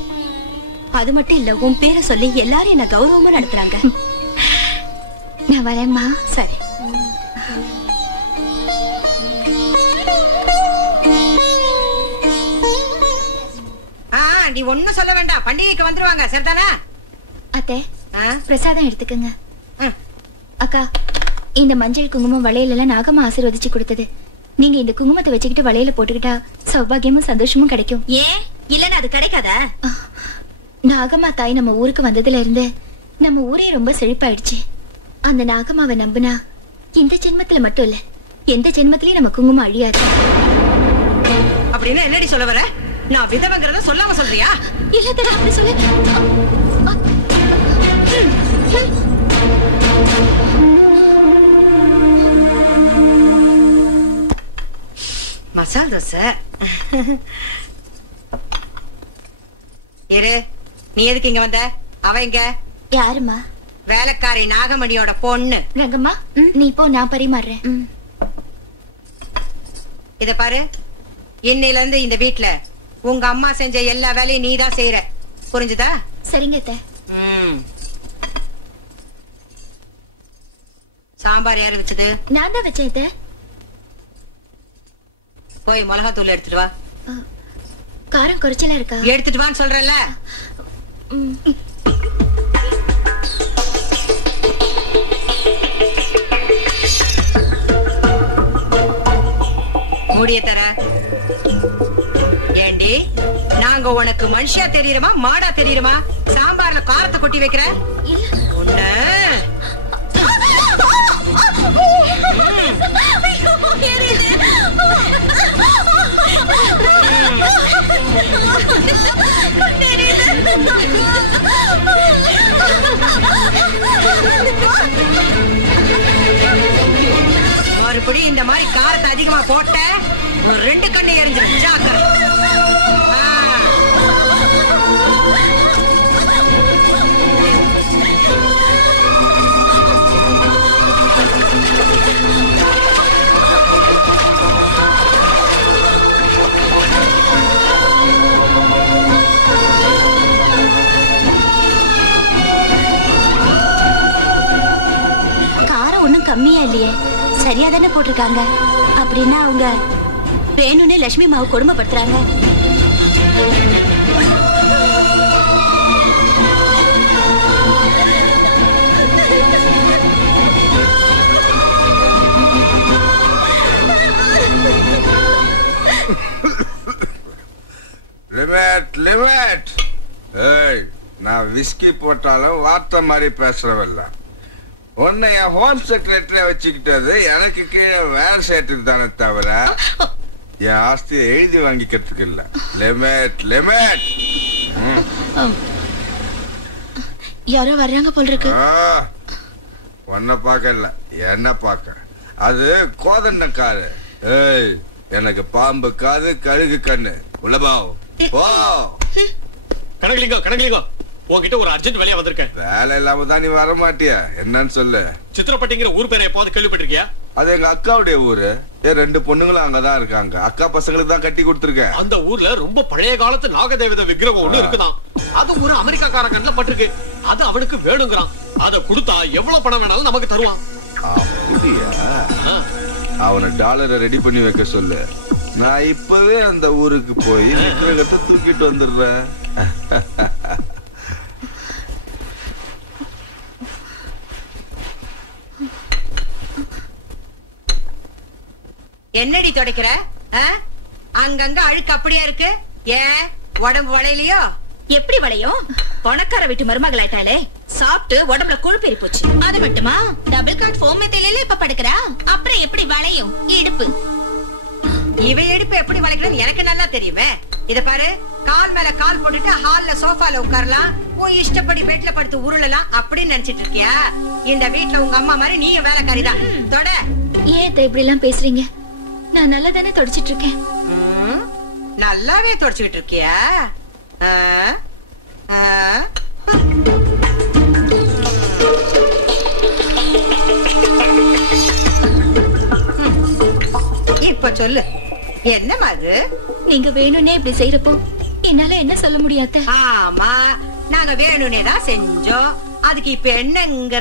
அது மட்டும் இல்ல, உன் பேரை சொல்லி எல்லாரும் என்ன கௌரவமா நடத்துறாங்க. நான் வரேம்மா. சரி. நீ ஒண்ணும் சொல்ல வேண்டாம், பண்டிகைக்கு வந்துருவாங்க. சரிதானா? அத்தை, பிரசாதம் எடுத்துக்கங்க. அக்கா, இந்த மஞ்சள் குங்குமம் வளையல எல்லாம் நாகம்மா ஆசீர்வதிச்சு கொடுத்தது. நீங்க இந்த குங்குமத்தை வச்சுக்கிட்டு வளையல போட்டுக்கிட்டா சௌபாகியமும் சந்தோஷமும் கிடைக்கும். ஏன் இல்லன்னா அது கிடைக்காதா? நாகம்மா தாய் நம்ம ஊருக்கு வந்ததுல இருந்து நம்ம ஊரே ரொம்ப செழிப்பாயிடுச்சு. அந்த நாகம்மாவை நம்பினா இந்த ஜென்மத்துல மட்டும் இல்ல, எந்த ஜென்மத்திலயும் நம்ம குங்குமம் அழியாது. அப்படின்னா என்னடி சொல்ல வர? நான் விதவங்கிறத சொல்லாம சொல்றியா? இல்ல தடா, அப்படி சொல்லு. மசால் தோசை. இரு, நீ எதுக்கு இங்க வந்த? அவ இங்க யாருமா? வேலைக்காரி நாகமணியோட பொண்ணு. ரங்கம்மா, நீ போ, நான் பரிமாறுறேன். இத பாரு, இன்னையில இருந்து இந்த வீட்டுல உங்க அம்மா செஞ்ச எல்லா வேலையும் நீதான் செய்யற. புரிஞ்சுதா? சரிங்க அத்தை. சாம்பார் யாரு வச்சது? நான் தான் வச்சேன் அத்தை. போய் மிளகாத்தூள் எடுத்துட்டு வா. காரம் குறைச்சலா இருக்கா? எடுத்துட்டு வான்னு சொல்றல. மூடிய தர. ஏண்டி, நாங்க உனக்கு மனுஷியா தெரியுமா மாடா தெரியுமா? சாம்பார்ல காரத்தை கொட்டி வைக்கிற. மறுபடியும் இந்த மாதிரி காரத்தை அதிகமா போட்ட ஒரு 2 கண்ணை எரிஞ்சிடும். ஜாக்கிரதை. காரம் ஒண்ணும் கம்மியா இல்லையே, சரியா தானே போட்டிருக்காங்க. அப்படின்னா அவங்க வேணும்னே லட்சுமி மாவு கொடுமைப்படுத்துறாங்க. Limit limit. ஏய், நான் விஸ்கி போட்டாலும் வார்த்தை மாதிரி பேசுறவல்ல. உன்னை என் ஹோம் செக்ரட்டரியா வச்சுக்கிட்டது எனக்கு கீழே வேலை செய்யறதுக்கு தானே தவிர என் ஆஸ்தியை எழுதி வாங்கிக்கிறதுக்கு இல்ல. Limit limit. யாரோ வர்றாங்க போல இருக்கு. உன்னை பார்க்க இல்ல, என்ன பார்க்க. அது கோதண்ட காரு. ஏய், எனக்கு பாம்பு காது கழுகு கண்ணு. உள்ளபாவ் ஓ கணக்கிலிங்கோ கணக்கிலிங்கோ, உன்கிட்ட ஒரு அர்ஜென்ட் வேலையா வந்திருக்கேன். வேலை இல்லாம தான் நீ வர மாட்டியா? என்னன்னு சொல்லு. சித்திரப்பட்டிங்கிற ஊர் பேரை எப்போது கேள்விப்பட்டிருக்கியா? அது எங்க அக்காவுடைய ஊரு. 2 பொண்ணுங்களும் அங்கதான் இருக்காங்க. அக்கா பசங்களுக்கு தான் கட்டி கொடுத்துருக்கேன். அந்த ஊர்ல ரொம்ப பழைய காலத்து நாகதேவத விக்கிரகம் ஒண்ணு இருக்குதான். அது ஒரு அமெரிக்காக்கார கண்ணுல பட்டிருக்கு. அது அவனுக்கு வேணுங்கிறான். அத கொடுத்தா எவ்வளவு பணம் வேணாலும் நமக்கு தருவான். அப்படியா? அவனை டாலரை ரெடி பண்ணி வைக்க சொல்லு. நான் இப்பவே அந்த ஊருக்கு போய் விக்கிரகத்தை தூக்கிட்டு வந்துடுறேன். என்னடி துடைக்கிற? அங்கங்க அழுக்கு அப்படியே இருக்கு. ஏன் உடம்பு வளையலையோ? எப்படி வளையும்? பணக்கார வீட்டு மருமகளாயிட்டாலே சாப்பிட்டு உடம்புல கொழுப்பேறி போச்சு. அது மட்டுமா டபுள் காட் ஃபோம் மெத்தையில இப்ப படுக்கிறா, அப்புறம் எப்படி வளையும் இடுப்பு? இவ இடுப்பு எப்படி வளைக்கணும்னு எனக்கு நல்லா தெரியுமே. இத பாரு, கால் மேல கால் போட்டுட்டு ஹால்ல சோஃபால உட்காரலாம், உன் இஷ்டப்படி பெட்ல படுத்து உருளலாம் அப்படின்னு நினைச்சிட்டு இருக்கியா? இந்த வீட்டுல உங்க அம்மா மாதிரி நீயும் வேலைக்காரிதான். தொட. ஏன் இப்படி எல்லாம் பேசுறீங்க? நான் நல்லா தானே தொடச்சிட்டு இருக்கேன். நல்லாவே தொடச்சுக்கிட்டு இருக்கியா? இப்ப சொல்லு, என்னமா அது? நீங்க வேணும்னே இப்படி செய்யறப்போ என்னால என்ன சொல்ல முடியாத? ஆமா, நாங்க வேணும்னே தான் செஞ்சோம். அதுக்கு இப்ப என்னங்க?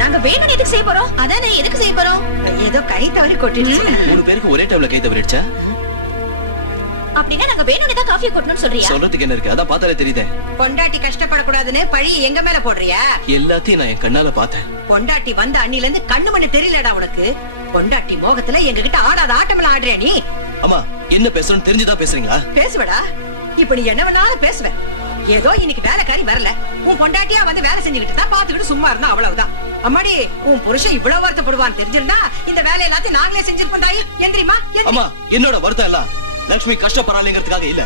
நாங்க வேணும்னு எதுக்கு செய்ய போறோம்? அதானே எதுக்கு செய்ய போறோம்? ஏதோ கை தவறி கொட்டிடுச்சு. 3 பேருக்கு ஒரே டைம்ல கை தவறிடுச்சா? அப்படின்னா நாங்க வேணும்னே தான் காஃபி கொட்டணும்னு சொல்றியா? சொல்றதுக்கு என்ன இருக்கு? அதான் பார்த்தாலே தெரியுதே. பொண்டாட்டி கஷ்டப்படக்கூடாதுன்னு பழி எங்க மேல போடுறியா? எல்லாத்தையும் நான் என் கண்ணால பார்த்தேன். பொண்டாட்டி வந்த அண்ணில இருந்து கண்ணு மண்ணு தெரியலடா உனக்கு. பொண்டாட்டி மோகத்துல எங்க கிட்ட ஆடாத ஆட்டமெல்லாம் ஆடுறியா நீ? அம்மா, என்ன பேசணும்னு தெரிஞ்சுதான் பேசுறீங்களா? பேசுவடா, இப்ப நீ என்ன வேணாலும் பேசுவ. ஏதோ இன்னைக்கு வேலைக்காரி வரல, உன் பொண்டாட்டியா வந்து வேலை செஞ்சுக்கிட்டு தான் பாத்துக்கிட்டு சும்மா இருந்தா அவ்வளவுதான். அம்மாடி, உன் புருஷன் இவ்வளவு வருத்தப்படுவான்னு தெரிஞ்சிருந்தா இந்த வேலை எல்லாத்தையும் நாங்களே செஞ்சிருப்போம். தாயி எந்திரிமா. அம்மா, என்னோட வருத்தம் எல்லாம் லட்சுமி கஷ்டப்படுறாங்கிறதுக்காக இல்ல,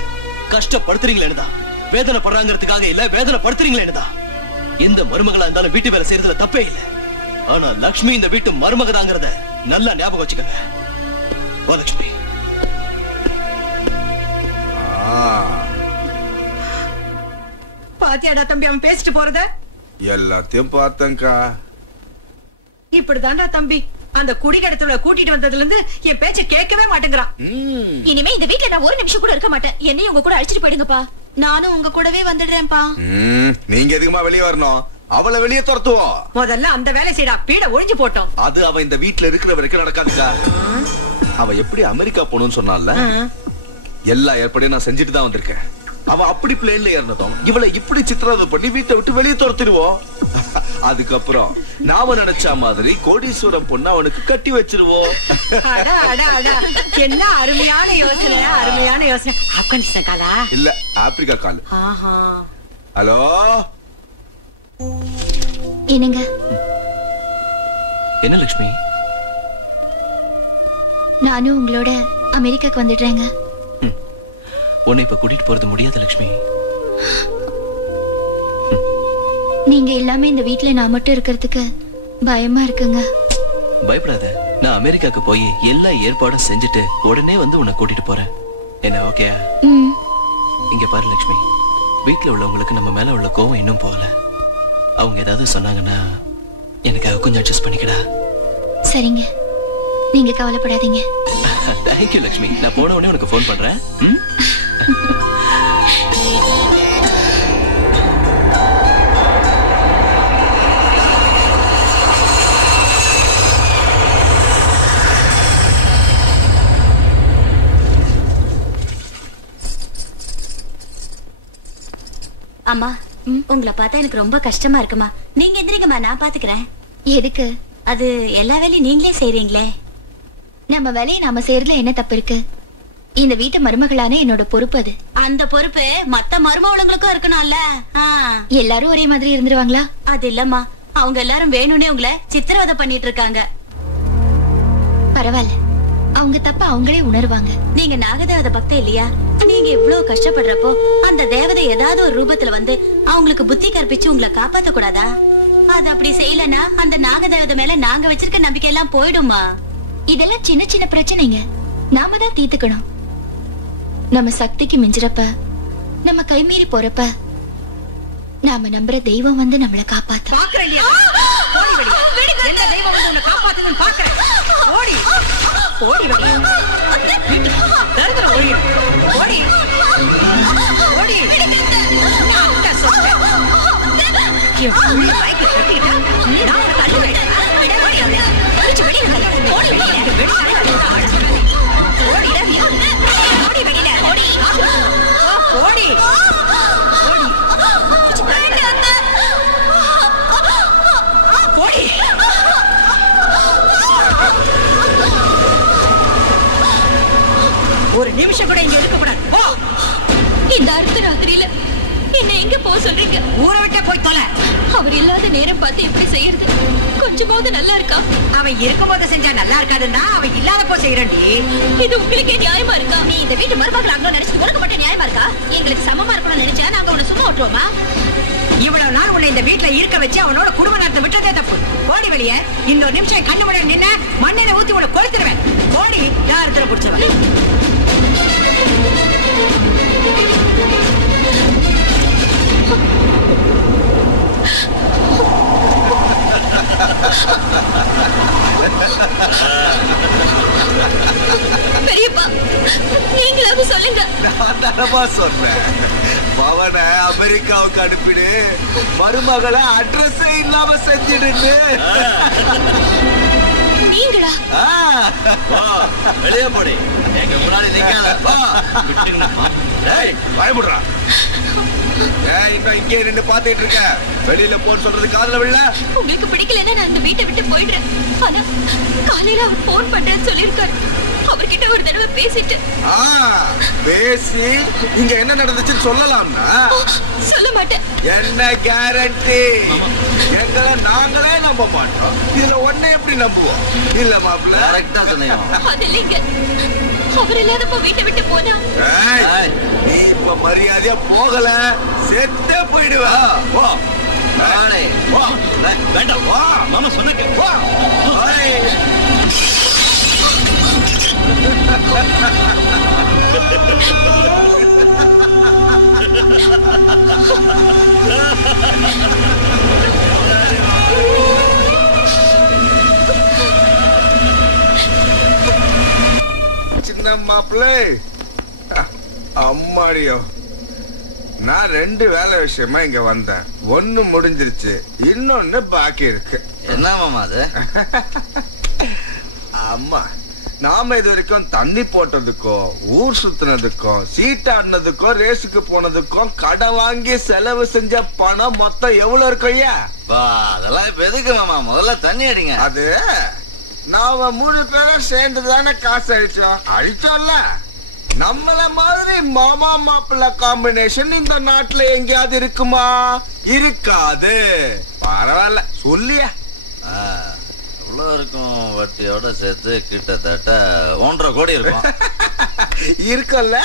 கஷ்டப்படுத்துறீங்களேன்னு தான். வேதனை படுறாங்கிறதுக்காக இல்ல, வேதனை படுத்துறீங்களேன்னு தான். எந்த மருமகளா இருந்தாலும் வீட்டு வேலை செய்யறதுல தப்பே இல்ல. ஆனா லட்சுமி இந்த வீட்டு மருமகதாங்கிறத நல்லா ஞாபகம் வச்சுக்கங்க. ஓ லட்சுமி. பாத்தியாடா தம்பி அவன் பேசிட்டு போறத? எல்லாத்தையும் பார்த்தேன்க்கா. இப்படிதான்டா தம்பி, அந்த குடிகடத்துல கூட்டிட்டு வந்ததுல இருந்து என் பேச்ச கேட்கவே மாட்டேங்கிறான். இனிமே இந்த வீட்டுல நான் ஒரு நிமிஷம் கூட இருக்க மாட்டேன். என்னையும் உங்க கூட அழைச்சிட்டு போயிடுங்கப்பா. நானும் உங்க கூடவே வந்துடுறேன்ப்பா. நீங்க எதுக்குமா வெளியே வரணும்? அவளை வெளியே துரத்துவோம். முதல்ல அந்த வேலை செய்யடா, பீட ஒழிஞ்சு போட்டோம். அது அவ இந்த வீட்டுல இருக்கிற வரைக்கும் நடக்காதுக்கா. அவ எப்படி அமெரிக்கா போகணும்னு சொன்னால, எல்லா ஏற்பாடையும் நான் செஞ்சுட்டு தான் வந்திருக்கேன். அவ அப்படி பிளேன்ல ஏறினதும் இவளை இப்படி சித்திரவதை பண்ணி வீட்டை விட்டு வெளியே துரத்திடுவோம். அதுக்கப்புறம் நாம நினைச்ச மாதிரி கோடீஸ்வரம் பொண்ணு அவனுக்கு கட்டி வச்சிருவோம். என்ன அருமையான யோசனை, அருமையான யோசனை. ஆப்கானிஸ்தான் காலா? இல்ல, ஆப்பிரிக்கா கால். ஹலோ, என்னங்க? என்ன லட்சுமி? நானும் உங்களோட அமெரிக்காக்கு வந்துடுறேங்க. உன்னை இப்ப கூட்டிட்டு போறது முடியாது லட்சுமி. நீங்க இல்லாம இந்த வீட்டுல நான் மட்டும் இருக்கிறதுக்கு பயமா இருக்குங்க. பயப்படாத, நான் அமெரிக்காக்கு போய் எல்லா ஏற்பாடும் செஞ்சுட்டு உடனே வந்து உன்னை கூட்டிட்டு போறேன். என்ன ஓகே? இங்க பாரு லட்சுமி, வீட்டுல உள்ளவங்களுக்கு நம்ம மேல உள்ள கோவம் இன்னும் போகல. அவங்க ஏதாவது சொன்னாங்கன்னா எனக்காக கொஞ்சம் அட்ஜஸ்ட் பண்ணிக்கடா. சரிங்க, நீங்க கவலைப்படாதீங்க. தேங்க்யூ லட்சுமி. நான் போன உடனே உனக்கு போன் பண்றேன். அம்மா, உங்களை பார்த்தா எனக்கு ரொம்ப கஷ்டமா இருக்குமா. நீங்க எந்திரிங்கம்மா, நான் பாத்துக்கிறேன். எதுக்கு? அது எல்லா வேலையும் நீங்களே செய்றீங்களே. நம்ம வேலையை நாம செய்யறதுல என்ன தப்பு இருக்கு? இந்த வீட்டு மருமகளான என்னோட பொறுப்பு அது. அந்த பொறுப்பு மத்த மருமகளுங்களுக்கும் இருக்கணும்ல. எல்லாரும் ஒரே மாதிரி இருந்துருவாங்களா? அது இல்லம்மா, அவங்க எல்லாரும் வேணும்னே உங்களை சித்திரவதை பண்ணிட்டு இருக்காங்க. பரவாயில்ல, அவங்க தப்ப அவங்களே உணர்வாங்க. நீங்க நாகதேவதை பக்தே இல்லையா? நீங்க இவ்வளவு கஷ்டப்படுறப்போ அந்த தேவதை ஏதாவது ஒரு ரூபத்துல வந்து அவங்களுக்கு புத்தி கற்பிச்சு உங்களை காப்பாத்த கூடாதா? அது அப்படி செய்யலன்னா அந்த நாகதேவதை மேல நாங்க வச்சிருக்க நம்பிக்கை எல்லாம் போயிடுமா? இதெல்லாம் சின்ன சின்ன பிரச்சனைங்க, நாம தான் தீர்த்துக்கணும். நம்ம சக்திக்கு மிஞ்சிறப்ப, நம்ம கைமீறி போறப்ப நாம நம்புற தெய்வம் வந்து நம்மள காப்பாத்து. என்ன தெய்வம் வந்து உன்னை காப்பாத்துன்னு பாக்குறேன். ஓடி ஓடி வெளியே. தருதல ஓடி ஓடி ஓடி. நான் சொல்றேன், என் புள்ள பைக்கு கட்டிக்கிட்டா நான் உன்னை தள்ளுவேன். ஓடி வெளியே. ஓடி வெளியில. ஓடி. போடி ஒரு நிமிஷம் கூட இங்க இருக்க கூடாது. போ. இந்த அர்த்த ராத்திரியில என்ன எங்க போக சொல்றீங்க? ஊரை விட்டே போய் தொலை. அவர் இல்லாத நேரம் பார்த்து எப்படி செய்யறது? கொஞ்சமாவது நல்லா இருக்கா? அவன் இருக்கும்போது செஞ்சா நல்லா இருக்காதுன்னா அவன் இல்லாத போ செய்யறண்டி. இது உங்களுக்கே நியாயமா இருக்கா? நீ இந்த வீட்டு மருமகள் ஆகணும்னு நினைச்சு உனக்கு மட்டும் நியாயமா இருக்கா? எங்களுக்கு சமமா இருக்கணும்னு நினைச்சா நாங்க உன்னை சும்மா விட்டுருவோமா? இவ்வளவு நாள் உன்னை இந்த வீட்டுல இருக்க வச்சு அவனோட குடும்ப நடத்த விட்டதே தப்பு. போடி வெளியே. இன்னொரு நிமிஷம் கண்ணு முன்னாடி நின்ன மண்ணெண்ணெய் ஊத்தி உன்னை கொளுத்துருவேன். போடி. யாரத்துல பிடிச்சவன்? பெரியப்பா, நீங்களாவது சொல்லுங்க. நான் தரமா சொன்னேன். பவனை அமெரிக்காவுக்கு அனுப்பிடு, மருமகளை அட்ரஸ் இல்லாம செஞ்சிடுன்னு. நீங்களா? வெளியே போடி. எங்க முன்னாடி நிக்காத. பயமுடுறா. இன்னும் இங்கே நின்று பாத்துட்டு இருக்க. வெளியில போன்னு சொல்றது காதுல விழல. உங்களுக்கு பிடிக்கலன்னா நான் இந்த வீட்டை விட்டு போயிடுறேன். ஆனா காலையில அவர் போன் பண்றேன்னு சொல்லிருக்காரு. அவர்கிட்ட ஒரு தடவை பேசிட்டு பேசி இங்க என்ன நடந்துச்சுன்னு சொல்லலாம்னா? சொல்ல மாட்டேன். என்ன கேரண்டி? எங்களை நாங்களே நம்ப மாட்டோம். இதுல ஒன்ன எப்படி நம்புவோம்? இல்ல மாப்பிள்ள, கரெக்டா சொன்னீங்க. அது இல்லைங்க. அவர் இல்லாதப்ப வீட்டை விட்டு போனா நீ இப்ப மரியாதையா போகல, செத்தே போயிடுவா. போ. வேண்டாம். மாமா சொன்ன போ. சின்ன மாப்பிள்ளை, அம்மாடியோ, நான் 2 வேலை விஷயமா இங்க வந்தேன். ஒண்ணு முடிஞ்சிருச்சு, இன்னொன்னு பாக்கி இருக்கு. என்ன மாமா அது? அம்மா, நாம இது வரைக்கும் தண்ணி போட்டதுக்கும், ஊர் சுத்தினதுக்கும், சீட்டாடினதுக்கும், ரேஸுக்கு போனதுக்கும், கடை வாங்கி செலவு செஞ்ச பணம் மொத்தம் எவ்வளவு இருக்கும் ஐயா? அதெல்லாம் இப்ப எதுக்கு மாமா? முதல்ல தண்ணி அடிங்க. அது நாம 3 பேரும் சேர்ந்து தானே காசு அழிச்சோம்ல. நம்மள மாதிரி மாமா மாப்பிள்ள காம்பினேஷன் இந்த நாட்டுல எங்கேயாவது இருக்குமா? இருக்காது. பரவாயில்ல, சொல்லியா? எவ்வளவு இருக்கும்? வட்டியோட சேர்த்து கிட்டத்தட்ட 1.5 கோடி இருக்கும். இருக்குல்ல.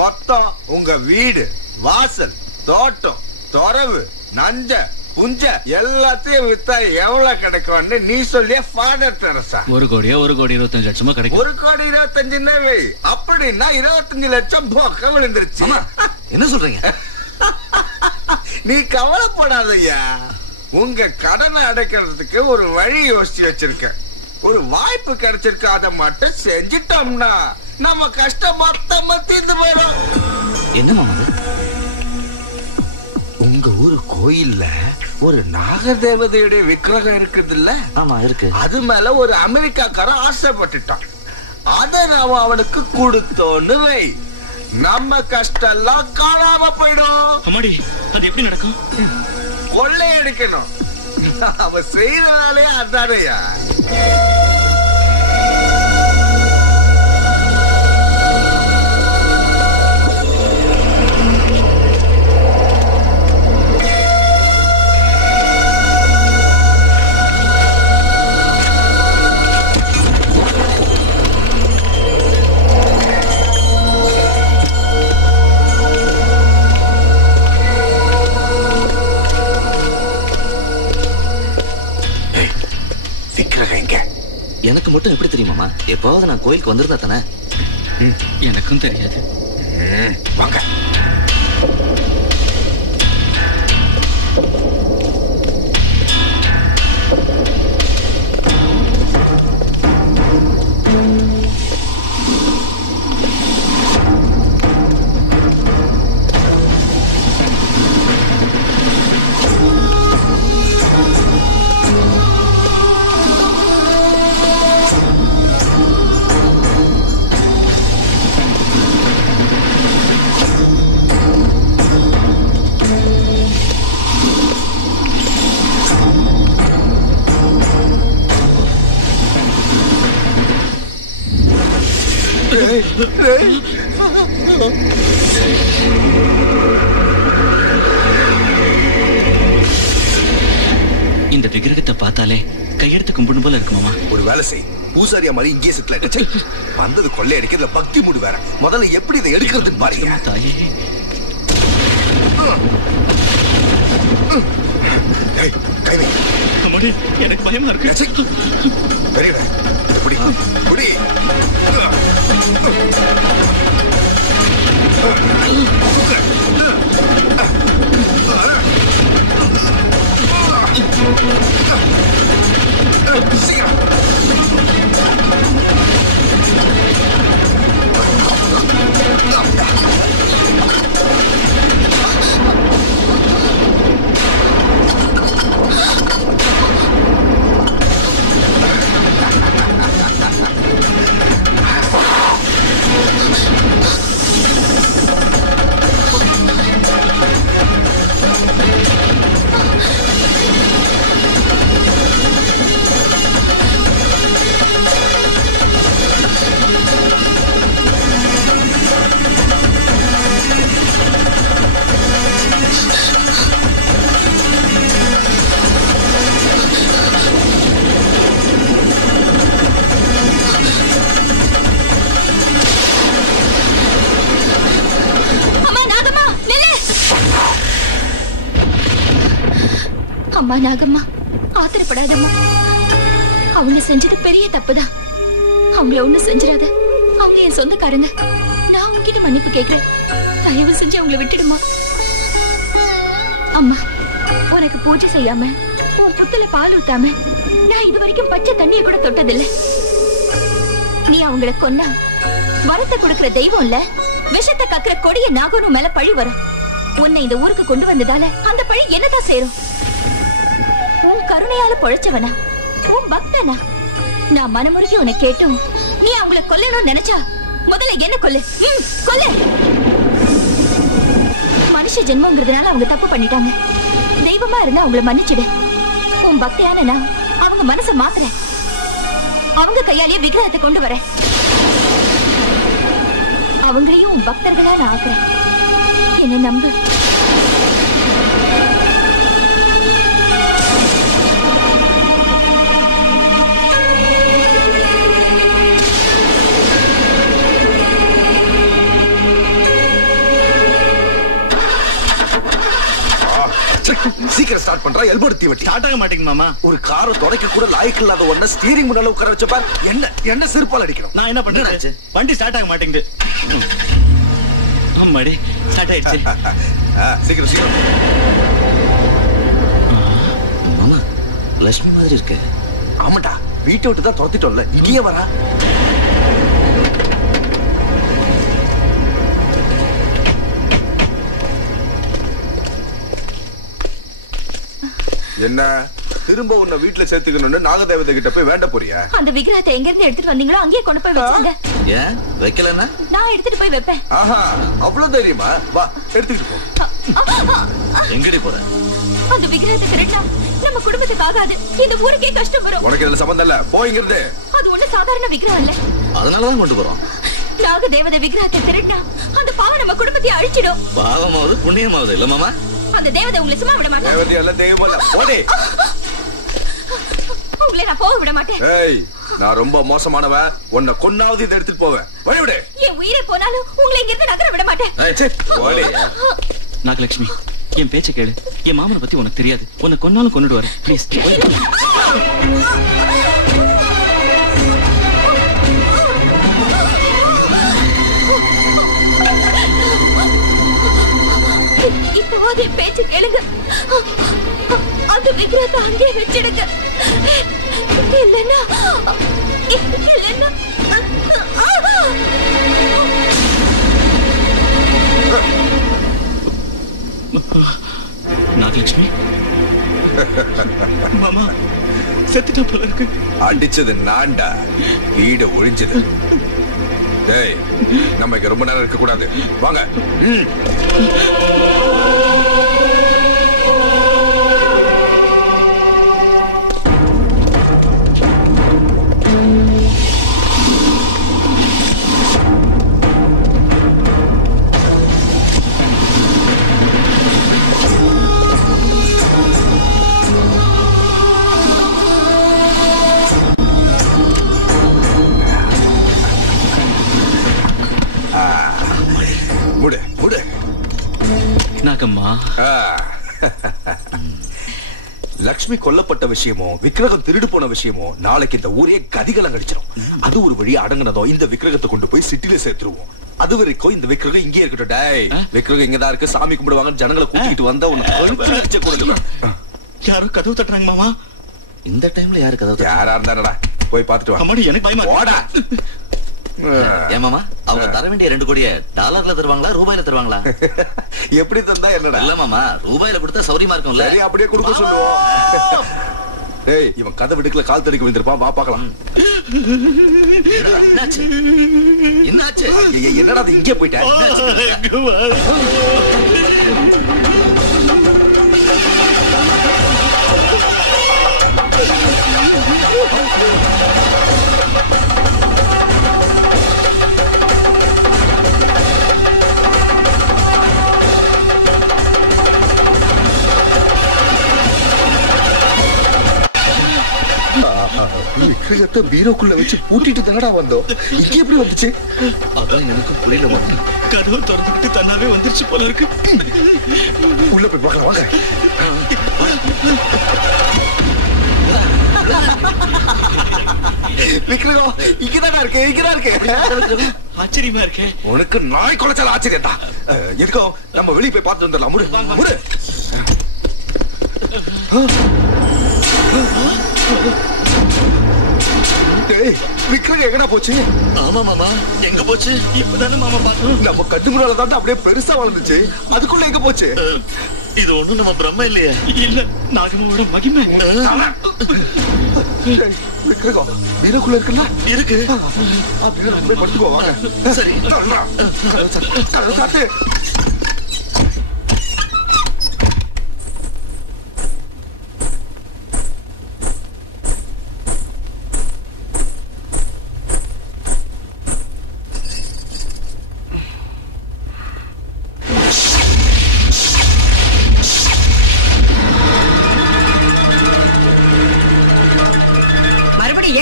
மொத்தம் உங்க வீடு, வாசல், தோட்டம், தொரவு, நஞ்ச, புஞ்ச எல்லாத்தையும் வித்தா எவ்வளவு கிடைக்கும்னு நீ சொல்லிய ஃபாதர் தெரசா? 1 கோடியா 1,25,00,000 கிடைக்கும். 1,25,00,000 வை. அப்படின்னா 25 லட்சம் போக்க விழுந்துருச்சு. என்ன சொல்றீங்க? நீ கவலைப்படாதய்யா. உங்க கடனை அடைக்கிறதுக்கு ஒரு வழி யோசிச்சு வச்சிருக்க. ஒரு வாய்ப்பு கிடைச்சிருக்கு. அதை மட்டும் செஞ்சிட்டோம்னா நம்ம கஷ்டம் மொத்தமா தீர்ந்து போயிடும். என்ன மாமா? உங்க ஊரு கோயில்ல ஒரு நாகதேவதையுடைய விக்கிரகம் இருக்குது இல்ல? ஆமா இருக்கு. அது மேல ஒரு அமெரிக்காக்காரன் ஆசைப்பட்டுட்டான். அத நாம அவனுக்கு கொடுத்தோன்னு வை, நம்ம கஷ்டம் எல்லாம் காணாம போயிடும். அம்மாடி, அது எப்படி நடக்கும்? கொள்ளையடிக்கணும். அவன் செய்யறதுனாலே அதானையா. எனக்கு மட்டும் எப்படி தெரியுமாமா? எப்பாவது நான் கோயிலுக்கு வந்திருந்தா தானே? எனக்கும் தெரியாது. வாங்க. இந்த விக்கிரகத்தை பார்த்தாலே கையெடுத்து கும்பிடும் போல இருக்கு மாமா. ஒரு வேலை செய், பூசாரியா மாதிரி இங்கே செட்டில் வந்தது கொள்ளை அடிக்கிறதுல பக்தி மூடு வேற. முதல்ல எப்படி இதை எடுக்கிறதுன்னு பாருங்க. தாயே கைவை அம்மாடி, எனக்கு பயமா இருக்கு. பெரியல எப்படி குடி அம்மா நாகம்மா, ஆத்திரப்படாதம்மா. அவங்க செஞ்சது பெரிய தப்புதான். அவங்கள ஒண்ணு செஞ்சிடாத. அவங்க என் சொந்தக்காரங்க. நான் உங்ககிட்ட மன்னிப்பு கேட்கிறேன். தயவு செஞ்சு அவங்கள விட்டுடுமா. அம்மா, உனக்கு பூஜை செய்யாம, உன் புத்துல பால் ஊத்தாம நான் இது வரைக்கும் பச்சை தண்ணிய கூட தொட்டதில்லை. நீ அவங்கள கொன்னா வரத்தை கொடுக்கிற தெய்வம் இல்ல, விஷத்தை கக்கிற கொடிய நாகனு மேல பழி வரும். உன்னை இந்த ஊருக்கு கொண்டு வந்ததால அந்த பழி என்னதான் சேரும்? உன் கருணையால பொழைச்சவனா, உன் பக்தனா? நான் மனமுருகி உன்னை கேட்டும் நீ அவங்கள கொல்லணும்னு நினைச்சா முதல்ல என்ன கொல்லு. கொல்லு. மனுஷ ஜென்மங்கிறதுனால அவங்க தப்பு பண்ணிட்டாங்க. தெய்வமா இருந்தா அவங்கள மன்னிச்சிடு. உன் பக்தியான நான் அவங்க மனசை மாத்துறேன். அவங்க கையாலேயே விக்கிரகத்தை கொண்டு வரேன். அவங்களையும் உன் பக்தர்களா நான் ஆக்குறேன். என்ன நம்பு. சீக்கிரம் ஸ்டார்ட் பண்றா. எல்போ எடுத்து வெட்டி. ஸ்டார்ட் ஆக மாட்டேங்க மாமா. ஒரு காரை தொடக்க கூட லாய்க்கு இல்லாத ஒண்ண ஸ்டீரிங் முன்னால உட்கார வச்ச பார். என்ன செருப்பால் அடிக்கணும். நான் என்ன பண்றேன்? வண்டி ஸ்டார்ட் ஆக மாட்டேங்குது. அம்மாடி, ஸ்டார்ட் ஆயிடுச்சு. சீக்கிரம் சீக்கிரம். மாமா, லட்சுமி மாதிரி இருக்கு. ஆமாடா, வீட்டை விட்டு தான் துரத்திட்டோம்ல, இங்கேயே வரா. என்ன திரும்ப உன்னை வீட்டுல சேர்த்துக்கணும்னு நாகதேவதை கிட்ட போய் வேண்ட போறியா? அந்த விக்கிரகத்தை எங்க இருந்து எடுத்துட்டு வந்தீங்களோ அங்கேயே கொண்டு போய் வச்சுங்க. ஏன் வைக்கலன்னா? நான் எடுத்துட்டு போய் வைப்பேன். ஆஹா, அவ்வளவு தைரியமா? வா, எடுத்துக்கிட்டு போ. எங்கடி போற? அந்த விக்கிரகத்தை திருட்டா நம்ம குடும்பத்துக்கு ஆகாது. இந்த ஊருக்கே கஷ்டம் வரும். உனக்கு இதுல சம்பந்தம் இல்ல, போயிங்கிறது. அது ஒண்ணு சாதாரண விக்கிரகம் இல்ல. அதனாலதான் கொண்டு போறோம். நாகதேவதை விக்கிரகத்தை திருட்டா அந்த பாவம் நம்ம குடும்பத்தை அழிச்சிடும். பாவமாவது புண்ணியமாவது இல்ல மாமா. அந்த தேவதை உங்களை சும்மா விட மாட்டேன். தேவதை அல்ல, தெய்வம் அல்ல. ஓடி. உங்களை நான் போக விட மாட்டேன். ஏய், நான் ரொம்ப மோசமானவ. உன்னை கொன்னாவது இதை எடுத்துட்டு போவேன். வழி விடு. என் உயிரை போனாலும் உங்களை இங்க இருந்து நகர விட மாட்டேன். ஓடி. நாகலட்சுமி, என் பேச்ச கேளு. என் மாமனை பத்தி உனக்கு தெரியாது. உன்னை கொன்னாலும் கொண்டுட்டு வரேன். ப்ளீஸ். இப்போது என் பேச்சு கேளுங்க. அந்த விக்கிரகத்தை அங்கே வச்சிடுங்க. இல்லைன்னா நாகலட்சுமி, மாமா செத்துட்டா போல இருக்கு. அடிச்சது நான்டா, வீட ஒழிஞ்சது. டேய், நம்ம இங்க ரொம்ப நேரம் இருக்க கூடாது. வாங்க. இருக்கம்மா. லக்ஷ்மி கொல்லப்பட்ட விஷயமோ விக்கிரகம் திருடு போன விஷயமோ நாளைக்கு இந்த ஊரே கதிகலம் கடிச்சிடும். அது ஒரு வழியா அடங்குனதோ இந்த விக்கிரகத்தை கொண்டு போய் சிட்டில சேர்த்துருவோம். அது வரைக்கும் இந்த விக்கிரகம் இங்கே இருக்கட்டும். டேய், விக்கிரகம் இங்கதான் இருக்கு, சாமி கும்பிடுவாங்க, ஜனங்களை கூட்டிட்டு வந்தா உனக்கு யாரோ கதவு தட்டுறாங்க மாமா. இந்த டைம்ல யாரு கதவு? யாரா இருந்தாடா போய் பாத்துட்டு வா. அம்மாடி எனக்கு பயமா ஓடா. ஏமாமா அவங்க தர வேண்டிய 2 கோடியை டாலர்ல தருவாங்களா ரூபாயில தருவாங்களா? எப்படி தந்தா என்னடா? இல்ல மாமா, ரூபாயில கொடுத்தா சௌரியமா இருக்கும்ல. சரி, அப்படியே கொடுக்க சொல்லுவோம். ஏய், இவன் கதை விடுக்கல கால் தடிக்க வந்திருப்பான், வா பாக்கலாம். என்னாச்சு? என்னடா அது இங்கே போயிட்டேன்? விக்கிரகத்தை பீரோக்குள்ள வச்சு பூட்டிட்டு தானடா வந்தோம். இங்க எப்படி வந்துச்சு? அதான் எனக்கு புரியல மாமா. கதவு திறந்துக்கிட்டு தன்னாவே வந்துருச்சு போல இருக்கு. உள்ள போய் பார்க்கலாம் வாங்க. விக்கிரகம் இங்கதான் இருக்கு, இங்கதான் இருக்கு. ஆச்சரியமா இருக்கு. உனக்கு நாய் குலைச்சால ஆச்சரியம் தான். எதுக்கும் நம்ம வெளியே போய் பார்த்து வந்துடலாம். முடு முடு. விக்கிரகம் எங்கடா போச்சு? ஆமா மாமா, எங்க போச்சு? இப்பதானே மாமா பார்த்தோம். நம்ம கட்டு முன்னால தான் அப்படியே பெருசா வளர்ந்துச்சு. அதுக்குள்ள எங்க போச்சு? இது ஒண்ணும் நம்ம பிரம்ம இல்லையே. இல்ல, நாகமோட மகிமை. விக்கிரகம் வீரக்குள்ள இருக்குல்ல? இருக்கு. அப்படியே போய் படுத்துக்கோ வாங்க. சரி. சாத்து.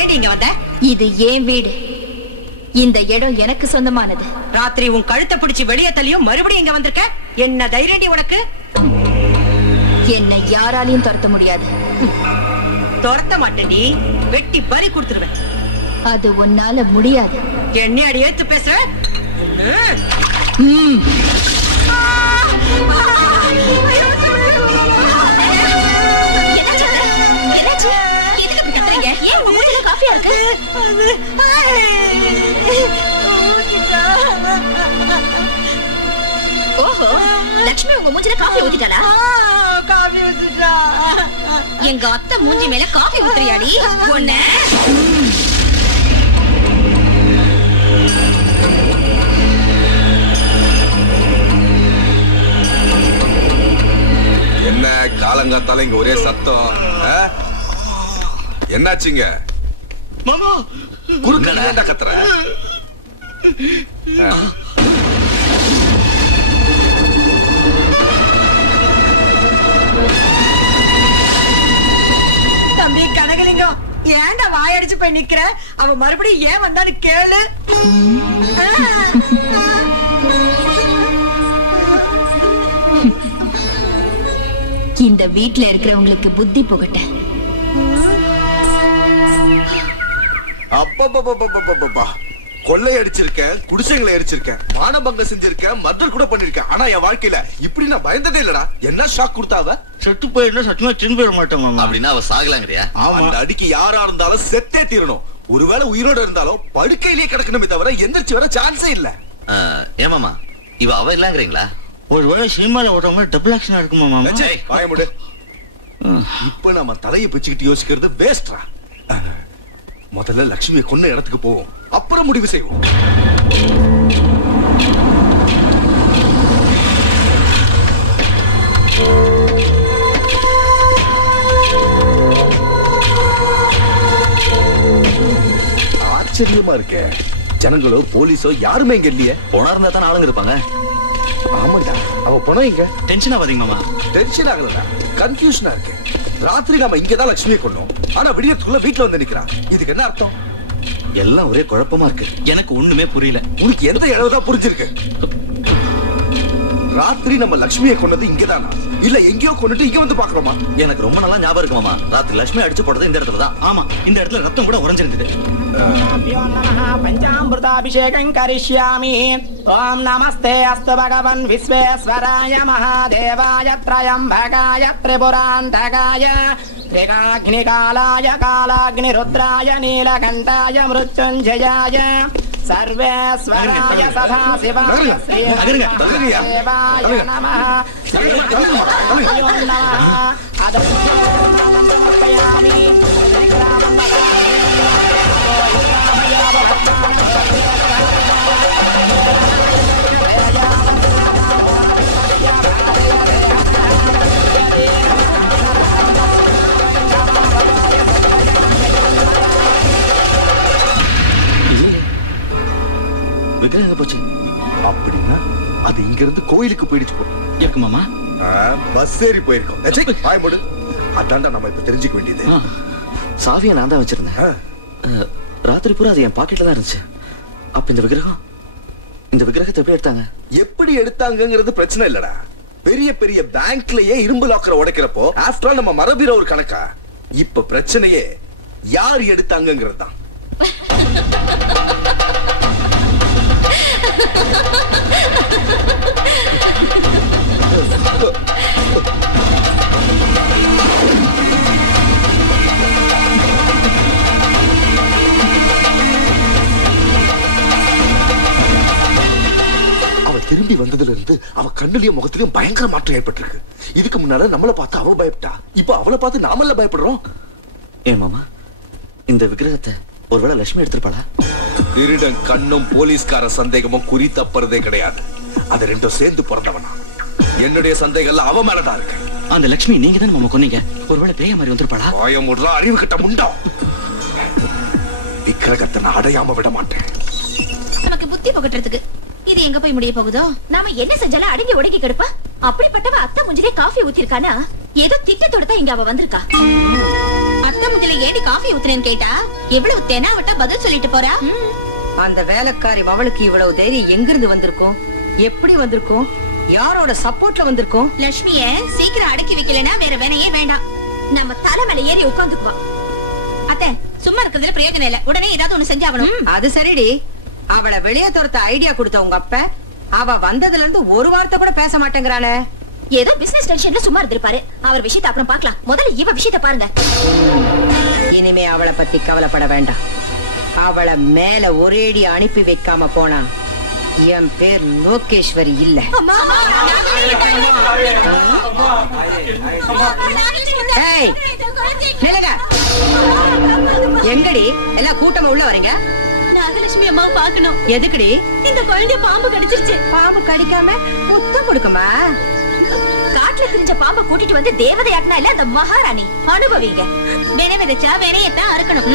ஏண்டி இங்க வந்த? இது ஏன் வீடு. இந்த இடம் எனக்கு சொந்தமானது. ராத்திரி உன் கழுத்தை பிடிச்சு வெளியே தள்ளியும் மறுபடியும் இங்க வந்திருக்க. என்ன தைரியடி உனக்கு? என்னை யாராலையும் துரத்த முடியாது. துரத்த மாட்டேன்டி, வெட்டி பறி கொடுத்துருவேன். அது உன்னால முடியாது. என்ன அடி ஏத்து பேசுற? காஃபியா இருக்கு? ஓஹோ, லட்சுமி உங்க மூஞ்சில காஃபி ஊத்திட்டாளா? காஃபி ஊத்திட்டா. எங்க அத்தை மூஞ்சி மேல காஃபி ஊத்துறியாடி? ஒண்ணு என்ன காலங்காத்தால இங்க ஒரே சத்தம்? என்னாச்சுங்க மாமா? குறுக்கல ஏன்டா கத்துற? தம்பி கனகலிங்கம், ஏன்டா வாயடிச்சு போய் நிக்கிற? அவ மறுபடியும் ஏன் வந்தான்னு கேளு. இந்த வீட்டுல இருக்கிறவங்களுக்கு புத்தி புகட்ட. அப்பா கொள்ளை அடிச்சிருக்கேன், குடிசைகளை அடிச்சிருக்கேன், மானபங்க செஞ்சிருக்கேன், மர்டர் கூட பண்ணிருக்கேன். ஆனா என் வாழ்க்கையில இப்படி நான் பயந்ததே இல்லடா. என்ன ஷாக் கொடுத்தாவ? செத்து போயிருந்தா சத்தியமா திரும்பி போயிட மாட்டோம். அப்படின்னா அவ சாகலாங்கறியா? அந்த அடிக்கு யாரா இருந்தாலும் செத்தே தீரணும். ஒருவேளை உயிரோட இருந்தாலும் படுக்கையிலேயே கிடக்கணுமே தவிர எந்திரிச்சு வர சான்ஸே இல்ல. ஏமாமா, இவ அவ இல்லங்கறீங்களா? ஒருவேளை சினிமால ஓடுறவங்க டபுள் ஆக்ஷன் இருக்குமா மாமா? வாய மூடு. இப்ப நம்ம தலையை பிச்சுக்கிட்டு யோசிக்கிறது வேஸ்ட்ரா. முதல்ல லட்சுமியை கொன்ன இடத்துக்கு போவோம், அப்புறம் முடிவு செய்வோம். ஆச்சரியமா இருக்க. ஜனங்களோ போலீஸோ யாருமே இங்க இல்லையே. போனா இருந்தா தான் ஆளுங்க இருப்பாங்க. ஆமாண்டா, அவ போனா இங்க. டென்ஷன் ஆகாதீங்க மாமா. டென்ஷன் ஆகலடா, கன்ஃபியூஷனா இருக்கு. ராத்திரி நாம இங்கதான் லட்சுமியை கொன்னோம், ஆனா விடியத்துக்குள்ள வீட்டுல வந்து நிக்கிறான். இதுக்கு என்ன அர்த்தம்? எல்லாம் ஒரே குழப்பமா இருக்கு. எனக்கு ஒண்ணுமே புரியல. உனக்கு எந்த இளவுதான் புரிஞ்சிருக்கு? ராத்திரி நம்ம லட்சுமியை கொண்டது இங்கதானா இல்ல எங்கேயோ கொண்டுட்டு இங்க வந்து பாக்குறோமா? எனக்கு ரொம்ப நல்லா ஞாபகம் இருக்கு மாமா. ராத்திரி லட்சுமி அடிச்சு போட்டது இந்த இடத்துல தான். ஆமா, இந்த இடத்துல ரத்தம் கூட உறைஞ்சிருந்தது. பஞ்சாமிருதாபிஷேகம் கரிஷ்யாமி. ஓம் நமஸ்தே அஸ்து பகவன் விஸ்வேஸ்வராய மகாதேவாய த்ரயம்பகாய திரிபுராந்தகாய त्रिकाग्निकालाय कालाग्निरुद्राय नीलकण्ठाय मृत्युञ्जयाय सर्वेश्वराय सदाशिवाय श्रीदेवाय नमः श्रीदेवाय नमः अदृश्यमर्पयामि விக்கிரகம் போச்சு அப்படின்னா அது இங்க இருந்து கோயிலுக்கு போயிடுச்சு இருக்கு மாமா. பஸ் ஏறி போயிருக்கோம். பாய் மூடு. அதான்டா நம்ம இப்ப தெரிஞ்சுக்க வேண்டியது. சாவியை நான் தான் வச்சிருந்தேன். ராத்திரி பூரா அது என் பாக்கெட்ல தான் இருந்துச்சு. அப்ப இந்த விக்கிரகத்தை எப்படி எடுத்தாங்க? எப்படி எடுத்தாங்கிறது பிரச்சனை இல்லடா. பெரிய பெரிய பேங்க்லயே இரும்பு லாக்கரை உடைக்கிறப்போ ஆஃப்டர் ஆல் நம்ம மரபீர ஒரு கணக்கா. இப்ப பிரச்சனையே யார் எடுத்தாங்கிறது தான். திரும்பி வந்ததுல இருந்து அவ கண்ணுலயும் முகத்திலயும் பயங்கர மாற்றம் ஏற்பட்டிருக்கு. இதுக்கு முன்னால நம்மளை பார்த்து அவ பயப்பட்டா, இப்ப அவளை பார்த்து நாமல்ல பயப்படுறோம். ஏன் மாமா, இந்த விக்கிரகத்தை ஒருவேளை லட்சுமி எடுத்திருப்பாளா? திருடன் கண்ணும் போலீஸ்கார சந்தேகமும் குறி தப்புறதே கிடையாது. அது ரெண்டும் சேர்ந்து பிறந்தவனா. என்னுடைய சந்தேகம் அவ மேலதான் இருக்கு. அந்த லட்சுமி நீங்க தான் மாமா கொன்னீங்க. ஒருவேளை பேய மாதிரி வந்திருப்பாளா? பயமுடுற அறிவு கிட்ட முண்டா. விக்கிரகத்தை நான் அடையாம விட மாட்டேன். நமக்கு புத்தி புகட்டுறதுக்கு இது எங்க போய் முடிய போகுதோ? நாம என்ன செஞ்சாலும் அடங்கி ஒடுங்கி கிடப்பா. அப்படிப்பட்டவ அத்தை முஞ்சிலே காஃபி ஊத்திருக்கானா? ஏதோ திட்டத்தோட தான் இங்க அவ வந்திருக்கா. அத்தை முஞ்சில ஏடி காஃபி ஊத்துறேன்னு கேட்டா எவ்வளவு தெனாவட்ட பதில் சொல்லிட்டு போறா. அந்த வேலைக்காரி அவளுக்கு இவ்வளவு தைரியம் எங்கிருந்து வந்திருக்கும்? எப்படி வந்திருக்கும்? யாரோட சப்போர்ட்ல வந்திருக்கும்? லட்சுமிய சீக்கிரம் அடக்கி வைக்கலனா வேற வேணையே வேண்டாம். நம்ம தலை மேல ஏறி உட்காந்துக்குவா. அத்தை சும்மா இருக்கிறதுல பிரயோஜனம் இல்ல. உடனே ஏதாவது ஒண்ணு செஞ்சாகணும். அது சரிடி. அவளை வெளியே துரத்த ஐடியா கொடுத்த உங்க அப்ப அவ வந்ததுல இருந்து ஒரு வார்த்தை கூட பேச மாட்டேங்கிறானே. ஏதோ பிசினஸ் டென்ஷன்ல சும்மா இருந்திருப்பாரு. அவர் விஷயத்தை அப்புறம் பார்க்கலாம். முதல்ல இவ விஷயத்தை பாருங்க. இனிமே அவளை பத்தி கவலைப்பட வேண்டாம். அவளை மேல ஒரேடி அனுப்பி வைக்காம போனா என் பேர் லோகேஸ்வரி இல்ல. எங்கடி எல்லாம் கூட்டமா உள்ள வரீங்க? நாகலட்சுமி அம்மாவை பாக்கணும். எதுக்குடி? இந்த குழந்தைய பாம்பு கடிச்சிருச்சு. பாம்பு கடிக்காம முத்தம் கொடுக்குமா? காட்டுல திரிஞ்ச பாம்பை கூட்டிட்டு வந்து தேவதையாக்குனா இல்ல அந்த மகாராணி. அனுபவிங்க. வேணை விதைச்சா வேணையத்தான் அறுக்கணும்.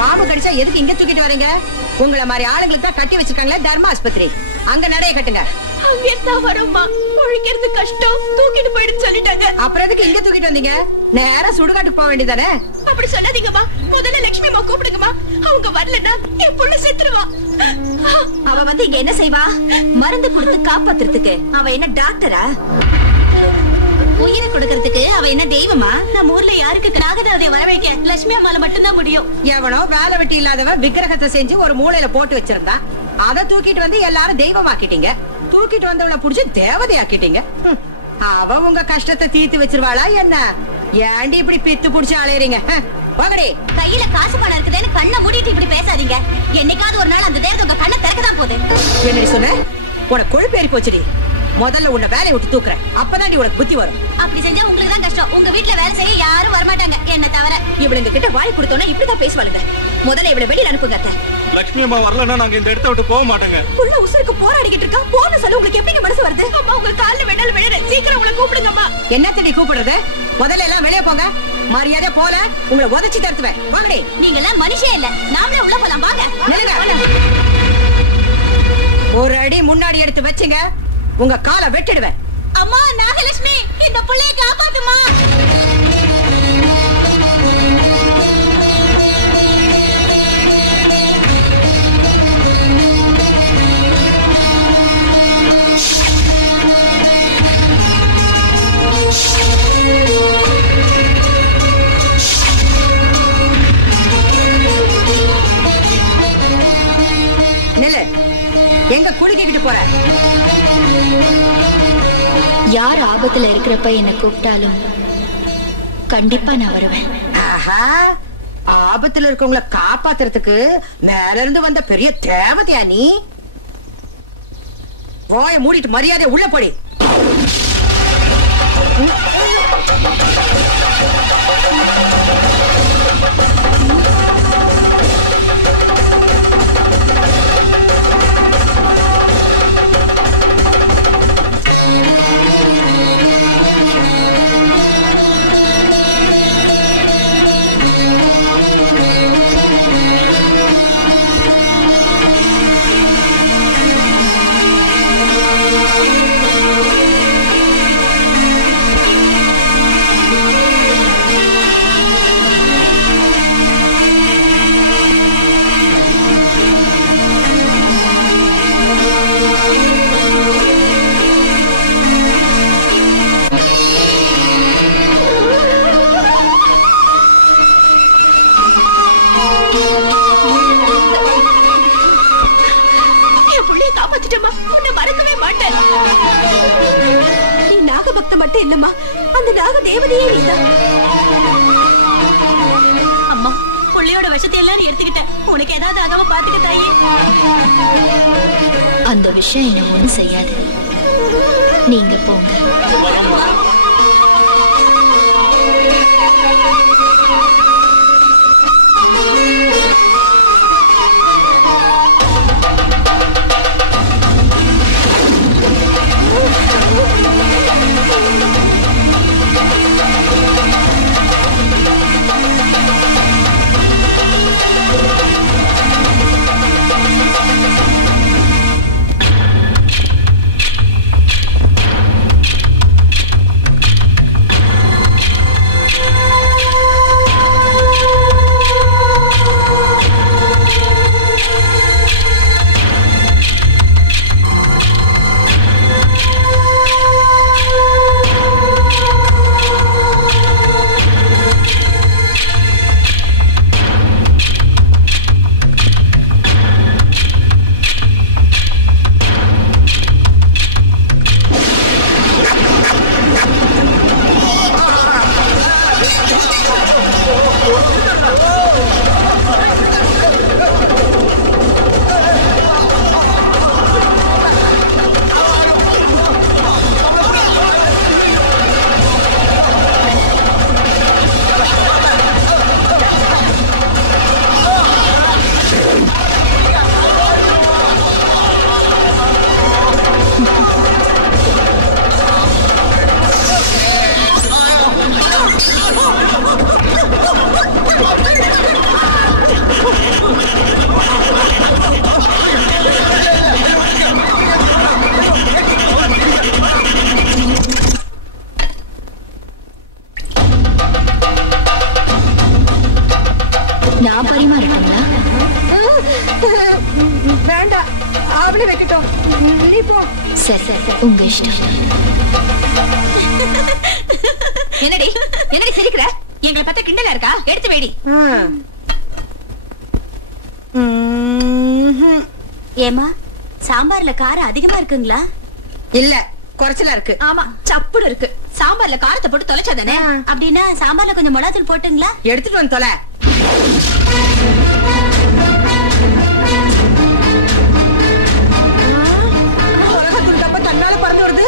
பாம்பு கடிச்சா எதுக்கு இங்க தூக்கிட்டு வரீங்க? உங்களை மாதிரி ஆளுங்களுக்கு தான் கட்டி வச்சிருக்காங்களே தர்ம ஆஸ்பத்திரி. அங்க நடைய கட்டுங்க. அங்க தான் வரும்மா. ஒழிக்கிறது கஷ்டம். தூக்கிட்டு போயிடுன்னு சொல்லிட்டாங்க. அப்புறம் எதுக்கு இங்க தூக்கிட்டு வந்தீங்க? நேரா சுடுகாட்டுக்கு போக வேண்டியதானே? அப்படி சொல்லாதீங்கம்மா. முதல்ல லட்சுமி அம்மா கூப்பிடுங்கம்மா. அவங்க வரலன்னா என் புள்ள செத்துருவா. அவ வந்து இங்க என்ன செய்வா? மருந்து கொடுத்து காப்பாத்துறதுக்கு. அவ என்ன டாக்டரா? உயிரை கொடுக்கறதுக்கு அவ என்ன தெய்வமா? நம்ம ஊர்ல யாருக்கு நாகதேவதைய வரவேற்க லட்சுமி அம்மால மட்டும்தான் முடியும். எவனோ வேலை வெட்டி இல்லாதவன் விக்கிரகத்தை செஞ்சு ஒரு மூலையில போட்டு வச்சிருந்தா அதை தூக்கிட்டு வந்து எல்லாரும் தெய்வமாக்கிட்டீங்க. தூக்கிட்டு வந்தவளை புடிச்சு தேவதையாக்கிட்டீங்க. அவ உங்க கஷ்டத்தை தீர்த்து வச்சிருவாளா என்ன? ஏண்டி இப்படி பித்து புடிச்சு அலையறீங்க? போகடி. கையில காசு பணம் இருக்குதுன்னு கண்ணை மூடிட்டு இப்படி பேசாதீங்க. என்னைக்காவது ஒரு நாள் அந்த தேவதை உங்க கண்ணை திறக்கதான் போகுது. என்னடி சொன்ன? உனக்கு கொழுப்பு ஏறி போச்சுடி. முதல்ல உன்னை வேலையை விட்டு தூக்குறேன். அப்பதான் நீ உனக்கு புத்தி வரும். அப்படி செஞ்சா உங்களுக்கு தான் கஷ்டம். உங்க வீட்டுல வேலை செய்ய யாரும் வரமாட்டாங்க என்ன தவிர. இவளுங்க கிட்ட வாய் கொடுத்தோன்னா இப்படிதான் பேசுவாளுங்க. முதல்ல இவளை வெளியில அனுப்புங்க. லட்சுமி அம்மா வரலன்னா நாங்க இந்த இடத்த விட்டு போக மாட்டாங்க. புள்ள உசுருக்கு போராடிக்கிட்டு இருக்கா. போன சொல்ல உங்களுக்கு எப்படி மனசு வருது? அம்மா உங்க கால்ல வேணால விழற. சீக்கிரம் உங்களை கூப்பிடுங்கம்மா. என்ன தேடி கூப்பிடுறது? முதல்ல எல்லாம் வெளியே போங்க. மரியாதை போல உங்களை உதச்சி தருத்துவேன். வாங்கடி. நீங்க எல்லாம் மனுஷே இல்ல. நாமளே உள்ள போலாம் வாங்க. ஒரு அடி முன்னாடி எடுத்து வச்சுங்க. உங்க காலை வெட்டிடுவேன். அம்மா நாகலட்சுமி இந்த புள்ளைய காப்பாத்துமா. நில்லு. எங்க குளிக்கிட்டு போற? யார் ஆபத்துல இருக்கிறப்ப என்ன கூப்பிட்டாலும் கண்டிப்பா நான் வருவேன். ஆஹா, ஆபத்துல இருக்கவங்கள காப்பாத்துறதுக்கு மேல இருந்து வந்த பெரிய தேவதையா நீ? வாய மூடிட்டு மரியாதை உள்ள போடி. நீ நாகபக்த மட்டும் இல்லம்மா, அந்த நாக தேவதையே நீதான். அம்மா, புள்ளையோட விஷத்தை எல்லாரும் எடுத்துக்கிட்டேன். உனக்கு ஏதாவது ஆகாம பாத்துக்க தாயே. அந்த விஷயம் என்ன ஒண்ணும் செய்யாது. நீங்க போங்க. நான் பரிமாறட்டுங்களா? வேண்டாம், அவளே வைக்கட்டும். நீ போ. சரி சரி, உங்க இஷ்டம். என்னடி என்னடி சிரிக்கிற? எங்களை பார்த்தா கிண்டலா இருக்கா? எடுத்து வைடி. ஏமா, சாம்பார்ல காரம் அதிகமா இருக்குங்களா? இல்ல, குறைச்சலா இருக்கு. ஆமா, சப்புடு இருக்கு. சாம்பார்ல காரத்தை போட்டு தொலைச்சாதானே? அப்படின்னா சாம்பார்ல கொஞ்சம் மிளகாத்தூள் போட்டுங்களா? எடுத்துட்டு வந்து தொலை. மிளகாத்தூள் டப்பா தன்னால பறந்து வருது.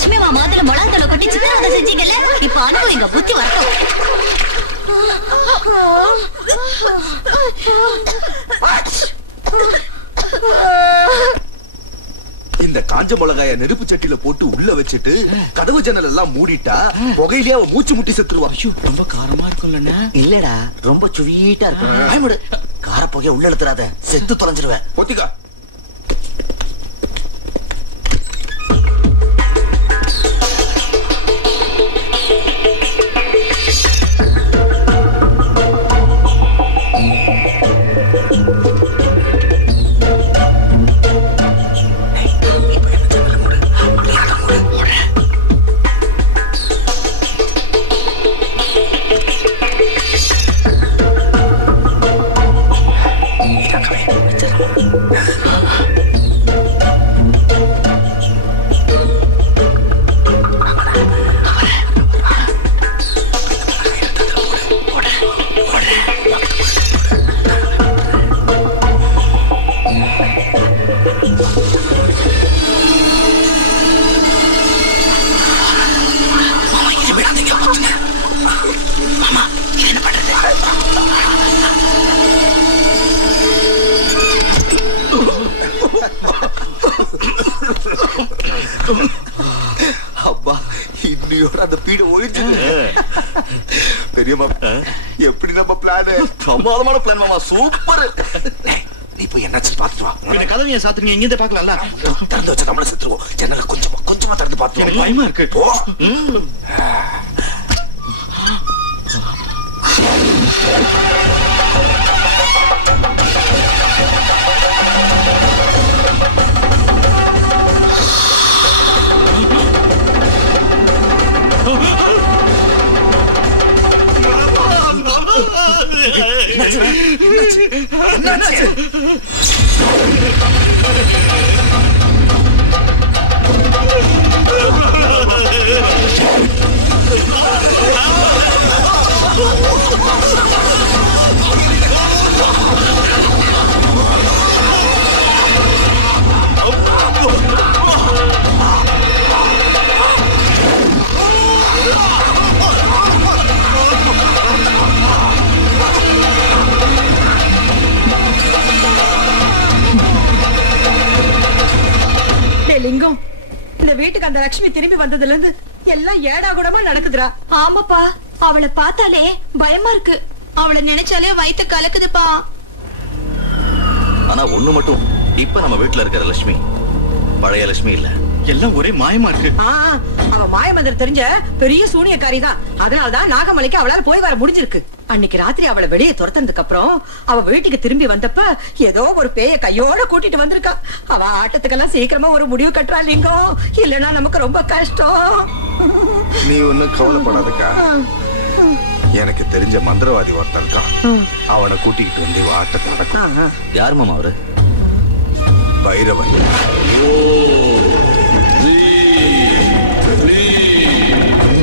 லட்சுமி மாமாதுல மிளகாத்தூளை கொட்டி சித்திரவதை செஞ்சீங்கல்ல, இப்ப அனுபவிங்க, புத்தி வரட்டும். இந்த காஞ்ச மிளகாய நெருப்பு சட்டியில போட்டு உள்ள வச்சுட்டு கதவு ஜன்னல் எல்லாம் மூடிட்டா புகையிலே அவ மூச்சு முட்டி செத்துருவா. ரொம்ப காரமா இருக்கும்ல. இல்லடா, ரொம்ப சுவீட்டா இருக்கும். கார புகைய உள்ள எடுத்துறாத, செத்து தொலைஞ்சிருவேன். பொத்திக்கா. அப்பா, இன்னையோட அந்த பீட ஒழிஞ்சது. பெரியம்மா, எப்படி நம்ம பிளான்? பிரமாதமான பிளான் மாமா, சூப்பர். நீ போய் என்னாச்சு பாத்துட்டு வா. இந்த கதவை ஏன் சாத்துறீங்க? இங்க இருந்து பாக்கலாம்ல. திறந்து வச்சா நம்மள செத்துருவோம். ஜன்னல கொஞ்சமா திறந்து பாத்து. எனக்கு பயமா இருக்கு. போ. லிங்கம், இந்த வீட்டுக்கு அந்த லட்சுமி திரும்பி வந்ததுல இருந்து எல்லாம் ஏடா கூடமா நடக்குதுடா. ஆமாப்பா, அவளை பார்த்தாலே பயமா இருக்கு. அவளை நினைச்சாலே வயித்து கலக்குதுப்பா. ஆனா ஒண்ணு மட்டும், இப்ப நம்ம வீட்டுல இருக்கிற லட்சுமி பழைய லட்சுமி இல்ல. எல்லாம் ஒரே மாயமா இருக்கு. அவ மாயமந்திரம் தெரிஞ்ச பெரிய சூனியக்காரிதான். அதனாலதான் நாகமலைக்கு அவளால போய் வர முடிஞ்சிருக்கு. அன்னைக்கு ராத்திரி அவளை வெளியே துரத்தனதுக்கு அப்புறம் அவ வீட்டுக்கு திரும்பி வந்தப்ப ஏதோ ஒரு பேய கையோட கூட்டிட்டு வந்திருக்கா. அவ ஆட்டத்துக்கெல்லாம் சீக்கிரமா ஒரு முடிவு கட்டுறா லிங்கம், இல்லன்னா நமக்கு ரொம்ப கஷ்டம். நீ ஒன்னும் கவலைப்படாதக்கா. எனக்கு தெரிஞ்ச மந்திரவாதி ஒருத்தன் இருக்கான். அவனை கூட்டிக்கிட்டு வந்து ஆட்டத்தை நடக்கும். யார் மாமா அவரு? பைரவன்.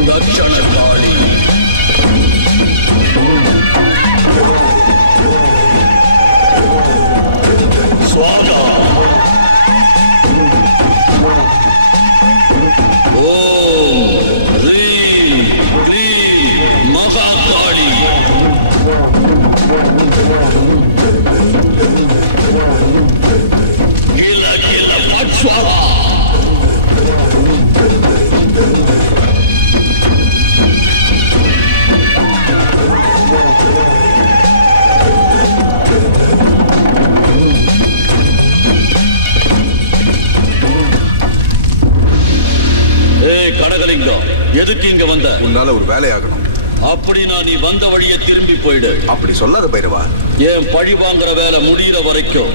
தட்சணகாளி. ஸ்வாகா. ஓம் ஹ்ரீம் க்ளீம் மகாகாளி. கில கில பட்ஸ்வாகா. கடகலிங்கம், எதுக்கு இங்க வந்த? உன்னால ஒரு வேலையாகணும். அப்படின்னா நீ வந்த வழியை திரும்பி போயிடு. அப்படி சொல்லாத பைரவா. ஏன் பழி வாங்குற வேலை முடிகிற வரைக்கும்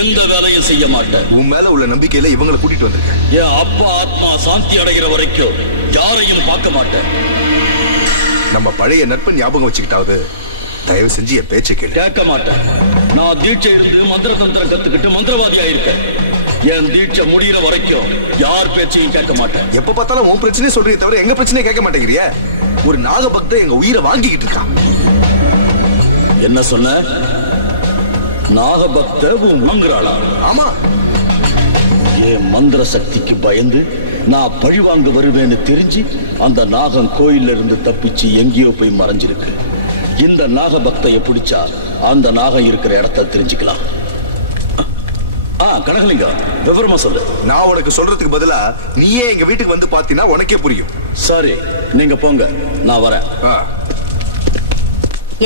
எந்த வேலையும் செய்ய மாட்டேன். உன் மேல உள்ள நம்பிக்கையில இவங்களை கூட்டிட்டு வந்திருக்கேன். என் அப்பா ஆத்மா சாந்தி அடைகிற வரைக்கும் யாரையும் பார்க்க மாட்டேன். நம்ம பழைய நட்பு ஞாபகம் வச்சுக்கிட்டாவது தயவு செஞ்சு என் பேச்சை கேளு. கேட்க மாட்டேன். நான் தீட்சை இருந்து மந்திர தந்திரம் கத்துக்கிட்டு மந்திரவாதியா இருக்கேன். என் தீட்சை முடிகிற வரைக்கும் யார் பேச்சையும் கேட்க மாட்டேன். எப்ப பார்த்தாலும் உன் பிரச்சனையே சொல்றீங்க தவிர எங்க பிரச்சனையை கேட்க மாட்டேங்கிறிய. ஒரு நாகபக்த எங்க உயிரை வாங்கிக்கிட்டு இருக்கான். என்ன சொன்ன? நாகபக்த வாங்குறாளா? ஆமா. என் மந்திர சக்திக்கு பயந்து நான் பழிவாங்க வருவேன்னு தெரிஞ்சு அந்த நாகம் கோயில்ல இருந்து தப்பிச்சு எங்கேயோ போய் மறைஞ்சிருக்கு. இந்த நாக பக்தைய பிடிச்சா அந்த நாகம் இருக்கிற இடத்த தெரிஞ்சுக்கலாம். கனகலிங்கம், விவரமா சொல்லு. நான் உனக்கு சொல்றதுக்கு பதிலா நீயே எங்க வீட்டுக்கு வந்து பாத்தீங்கன்னா உனக்கே புரியும். சரி, நீங்க போங்க, நான் வரேன்.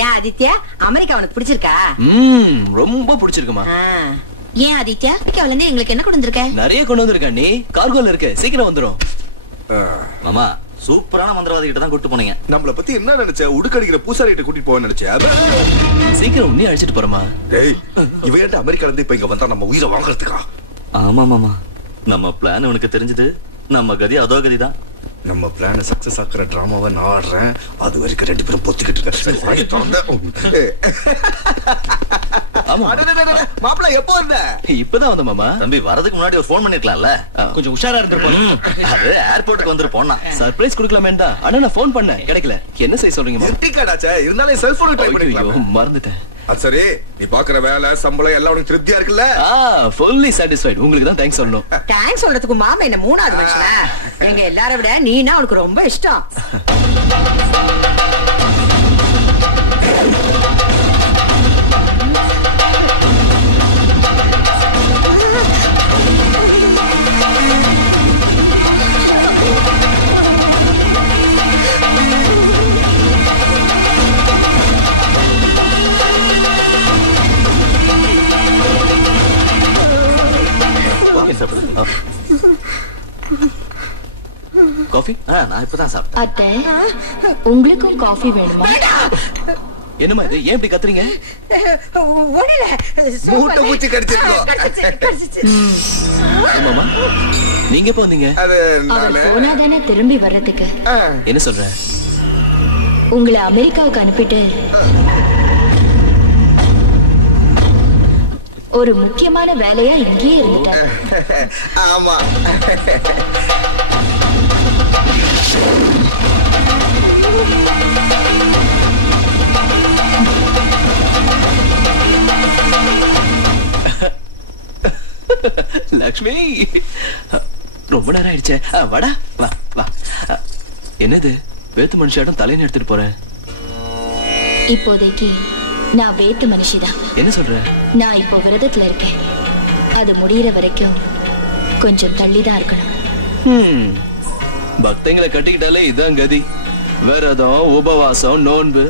ஏன் ஆதித்யா, அமெரிக்கா உனக்கு பிடிச்சிருக்கா? ரொம்ப பிடிச்சிருக்குமா. ஏன் ஆதித்யா, அமெரிக்காவில எங்களுக்கு என்ன கொண்டு வந்திருக்க? நிறைய கொண்டு வந்திருக்கா. நீ கார்கோல இருக்க, சீக்கிரம் வந்துரும். மாமா, சூப்பரான மந்திரவாதி கிட்ட தான் கூட்டு போனீங்க. நம்மள பத்தி என்ன நினைச்ச? உடுக்கடிக்கிற பூசாரி கிட்ட கூட்டிட்டு போக நினைச்ச? சீக்கிரம் உன்னை அழைச்சிட்டு போறமா. டேய், இவன் அமெரிக்கால இருந்து இப்ப இங்க வந்தா நம்ம உயிரை வாங்குறதுக்கா? ஆமா மாமா, நம்ம பிளான் உனக்கு தெரிஞ்சது. நம்ம கதி அதோ கதிதான். நம்ம பிளான் சக்சஸ் ஆக்குற டிராமாவை நான் ஆடுறேன். அது வரைக்கும் ரெண்டு பேரும் பொத்திக்கிட்டு மாப்பிள்ள எப்போ வந்த? இப்பதான் வந்த மாமா. தம்பி, வரதுக்கு முன்னாடி ஒரு போன் பண்ணிருக்கலாம்ல. கொஞ்சம் உஷாரா இருந்திருப்போம். அது ஏர்போர்ட்டுக்கு வந்துருப்போம். சர்ப்ரைஸ் கொடுக்கலாமே தான். ஆனா நான் போன் பண்ணேன், கிடைக்கல. என்ன செய்ய சொல்றீங்க? இருந்தாலும் செல்போன் ட்ரை பண்ணிக்கலாம். மறந்துட்டேன். அது சரி, நீ பாக்குற வேலை சம்பளம் எல்லாம் உனக்கு திருப்தியா இருக்குல்ல? fully satisfied. உங்களுக்கு தான் தேங்க்ஸ் சொல்லணும். தேங்க்ஸ் சொல்றதுக்கு மாமா என்ன மூணாவது மனுஷனா? எங்க எல்லாரை விட நீனா உனக்கு ரொம்ப இஷ்டம். காஃபி? நான் இப்பதான் சாப்பிட்டேன். அத்தை, உங்களுக்கும் காஃபி வேணுமா? என்னமா இது? ஏன் இப்படி கத்துறீங்க? மூட்டை பூச்சி கடிச்சிருக்கோம். மாமா, நீங்க எப்ப வந்தீங்க? அவர் போனாதானே திரும்பி வர்றதுக்கு. என்ன சொல்ற? உங்களை அமெரிக்காவுக்கு அனுப்பிட்டு ஒரு முக்கியமான வேலையா இங்கேயே இருந்துட்டேன். ஆமா. லக்ஷ்மி, ரொம்ப நேரம் ஆயிடுச்சே. வாடா, வா வா. என்னது வேத்து மனுஷாட்டம் தலைன்னு எடுத்துட்டு போறேன்? இப்போதைக்கு நான் வேத்து மனுஷிதான். என்ன சொல்ற? நான் இப்போ விரதத்துல இருக்கேன். அது முடியற வரைக்கும் கொஞ்சம் தள்ளிதான் இருக்கணும். பக்தங்களை கட்டிக்கிட்டாலே இதான் கதி. விரதம், உபவாசம், நோன்பு,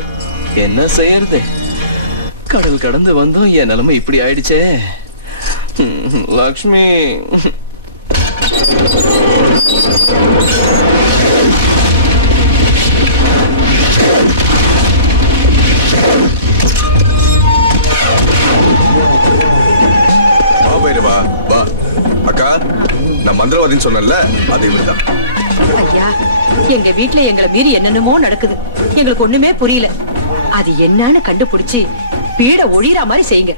என்ன செய்யறது? கடல் கடந்து வந்தோம், என் நிலைமை இப்படி ஆயிடுச்சே. லக்ஷ்மி, வா வா. அக்கா, நான் மந்திரவாதின்னு சொன்னேன்ல, அது இவர்தான். ஐயா, எங்க வீட்டுல எங்களை மீறி என்னென்னமோ நடக்குது. எங்களுக்கு ஒண்ணுமே புரியல. அது என்னன்னு கண்டுபிடிச்சு பீட ஒழிற மாதிரி செய்யுங்க.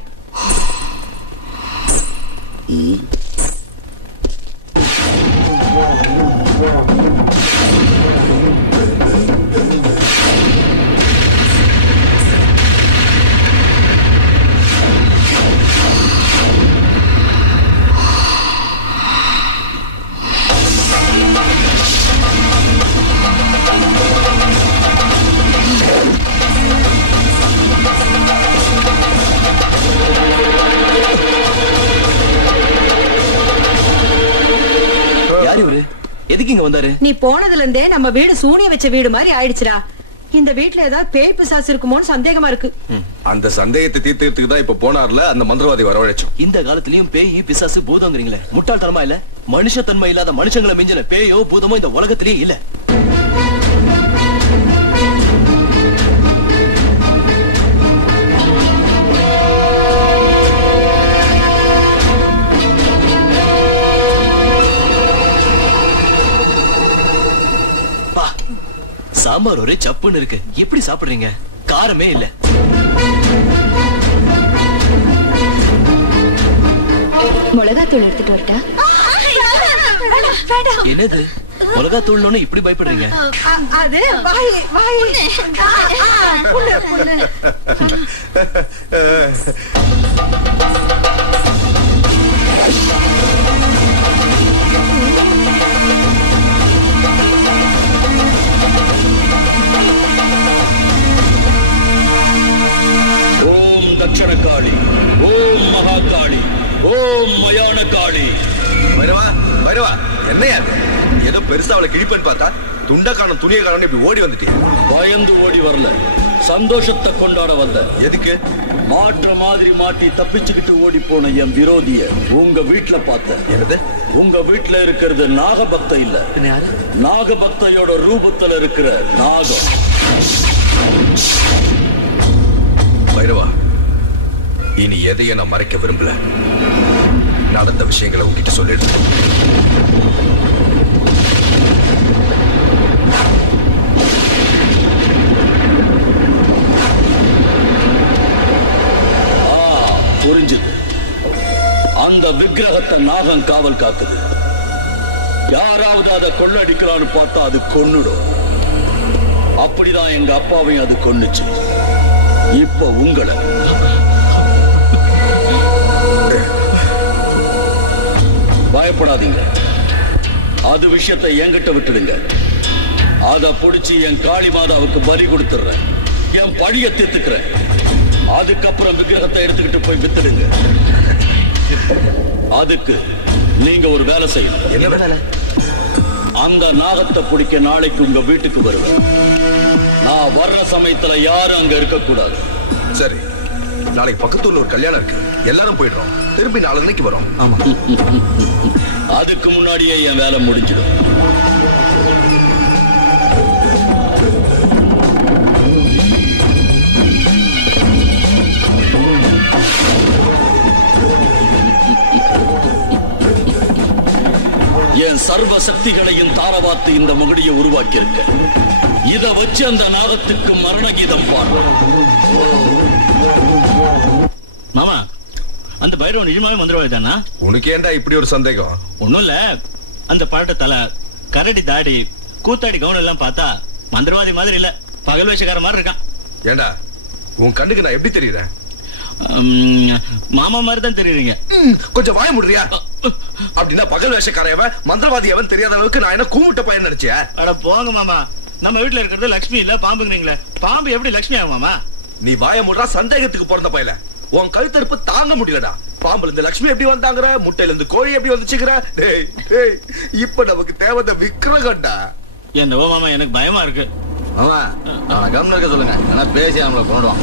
எதுக்கு இங்க வந்தாரு? நீ போனதுல இருந்தே நம்ம வீடு சூனிய வச்ச வீடு மாதிரி ஆயிடுச்சுடா. இந்த வீட்டுல ஏதாவது பேய் பிசாசு இருக்குமோன்னு சந்தேகமா இருக்கு. அந்த சந்தேகத்தை தீர்த்துறதுக்கு தான் இப்ப போனார்ல அந்த மந்திரவாதி வரவழைச்சோம். இந்த காலத்திலயும் பேய் பிசாசு பூதங்கிறீங்களே, முட்டாள்தனமா இல்ல? மனுஷத்தன்மை இல்லாத மனுஷங்களை மிஞ்சின பேயோ பூதமோ இந்த உலகத்திலேயே இல்ல. சாம்பார் ஒரே சப்புன்னு இருக்கு. எப்படி சாப்பிடுறீங்க? காரமே இல்ல. மிளகாத்தூள் எடுத்துட்டு வரட்டா? என்னது மிளகாத்தூள்னு இப்படி பயப்படுறீங்க? அது வாய் வாய் புண்ணு புண்ணு. ஓம் மயான காளி. வருவா வருவா, என்னையா ஏதோ பெருசா அவளை கிழிப்பேன்னு பார்த்தா துண்ட காணும் துணியை காணும் இப்படி ஓடி வந்துட்டீங்க. பயந்து ஓடி வரல, சந்தோஷத்தை கொண்டாட வந்த. எதுக்கு? மாற்ற மாதிரி மாட்டி தப்பிச்சுக்கிட்டு ஓடி போன என் விரோதிய உங்க வீட்டுல பார்த்த. என்னது? உங்க வீட்டுல இருக்கிறது நாகபக்த இல்ல, நாகபக்தையோட ரூபத்துல இருக்கிற நாகம். பைரவா, இனி எதையும் நான் மறைக்க விரும்பல. நடந்த விஷயங்களை உங்ககிட்ட சொல்லிடுறேன். புரிஞ்சுது. அந்த விக்கிரகத்தை நாகம் காவல் காக்குது. யாராவது அதை கொள்ளடிக்கலான்னு பார்த்தா அது கொன்னுடும். அப்படிதான் எங்க அப்பாவையும் அது கொன்னுச்சு. இப்ப உங்களை பயப்படாதீங்க. அது விஷயத்தை என்கிட்ட விட்டுடுங்க. அத புடிச்சு என் காளி மாதாவுக்கு பலி கொடுத்துடுறேன். என் பழிய தீர்த்துக்கிறேன். அதுக்கப்புறம் விக்கிரகத்தை எடுத்துக்கிட்டு போய் வித்துடுங்க. அதுக்கு நீங்க ஒரு வேலை செய்யணும். என்ன வேலை? அந்த நாகத்தை பிடிக்க நாளைக்கு உங்க வீட்டுக்கு வருவேன். நான் வர்ற சமயத்துல யாரும் அங்க இருக்க கூடாது. சரி, நாளைக்கு பக்கத்தூர்ல ஒரு கல்யாணம் இருக்கு, எல்லாரும் போயிடுறோம். திருப்பி நாளைக்கு வரோம். ஆமா. அதுக்கு முன்னாடியே என் வேலை முடிஞ்சிடும். என் சர்வ சக்திகளையும் தாரவாத்து இந்த மகுடியை உருவாக்கி இருக்க. இத வச்சு அந்த நாகத்துக்கு மரண கீதம் பாடு. மாமா, அந்த பைரவன் நிஜமாவே மந்திரவாதிதானா? உனக்கு ஏண்டா இப்படி ஒரு சந்தேகம்? ஒண்ணும் இல்ல, அந்த பழட்ட தலை, கரடி தாடி, கூத்தாடி கவுன் எல்லாம் பார்த்தா மந்திரவாதி மாதிரி இல்ல, பகல் வேஷக்கார மாதிரி இருக்கான். ஏண்டா உன் கண்ணுக்கு நான் எப்படி தெரியுறேன்? மாமா மாதிரி தான் தெரியுறீங்க. கொஞ்சம் வாய முடியா? அப்படின்னா பகல் வேஷக்காரவன் மந்திரவாதி அவன் தெரியாத அளவுக்கு நான் என்ன கூமுட்ட பையன் நினைச்சேன். அட போங்க மாமா, நம்ம வீட்டுல இருக்கிறது லட்சுமி இல்ல பாம்புங்கிறீங்களே, பாம்பு எப்படி லட்சுமி ஆகும் மாமா? நீ வாய முடுறா, சந்தேகத்துக்கு பிறந்த பையல. உன் கழுத்தறுப்பு தாங்க முடியலடா. பாம்புல இருந்து லட்சுமி எப்படி வந்தாங்கற, முட்டையில இருந்து கோழி எப்படி வந்துச்சுங்கற. இப்ப நமக்கு தேவை விக்கிரகம்டா. என்னவோ மாமா, எனக்கு பயமா இருக்கு. மாமா, நான் கவனம் இருக்க சொல்லுங்க, ஆனா பேசி அவங்கள கொண்டுடுவான்.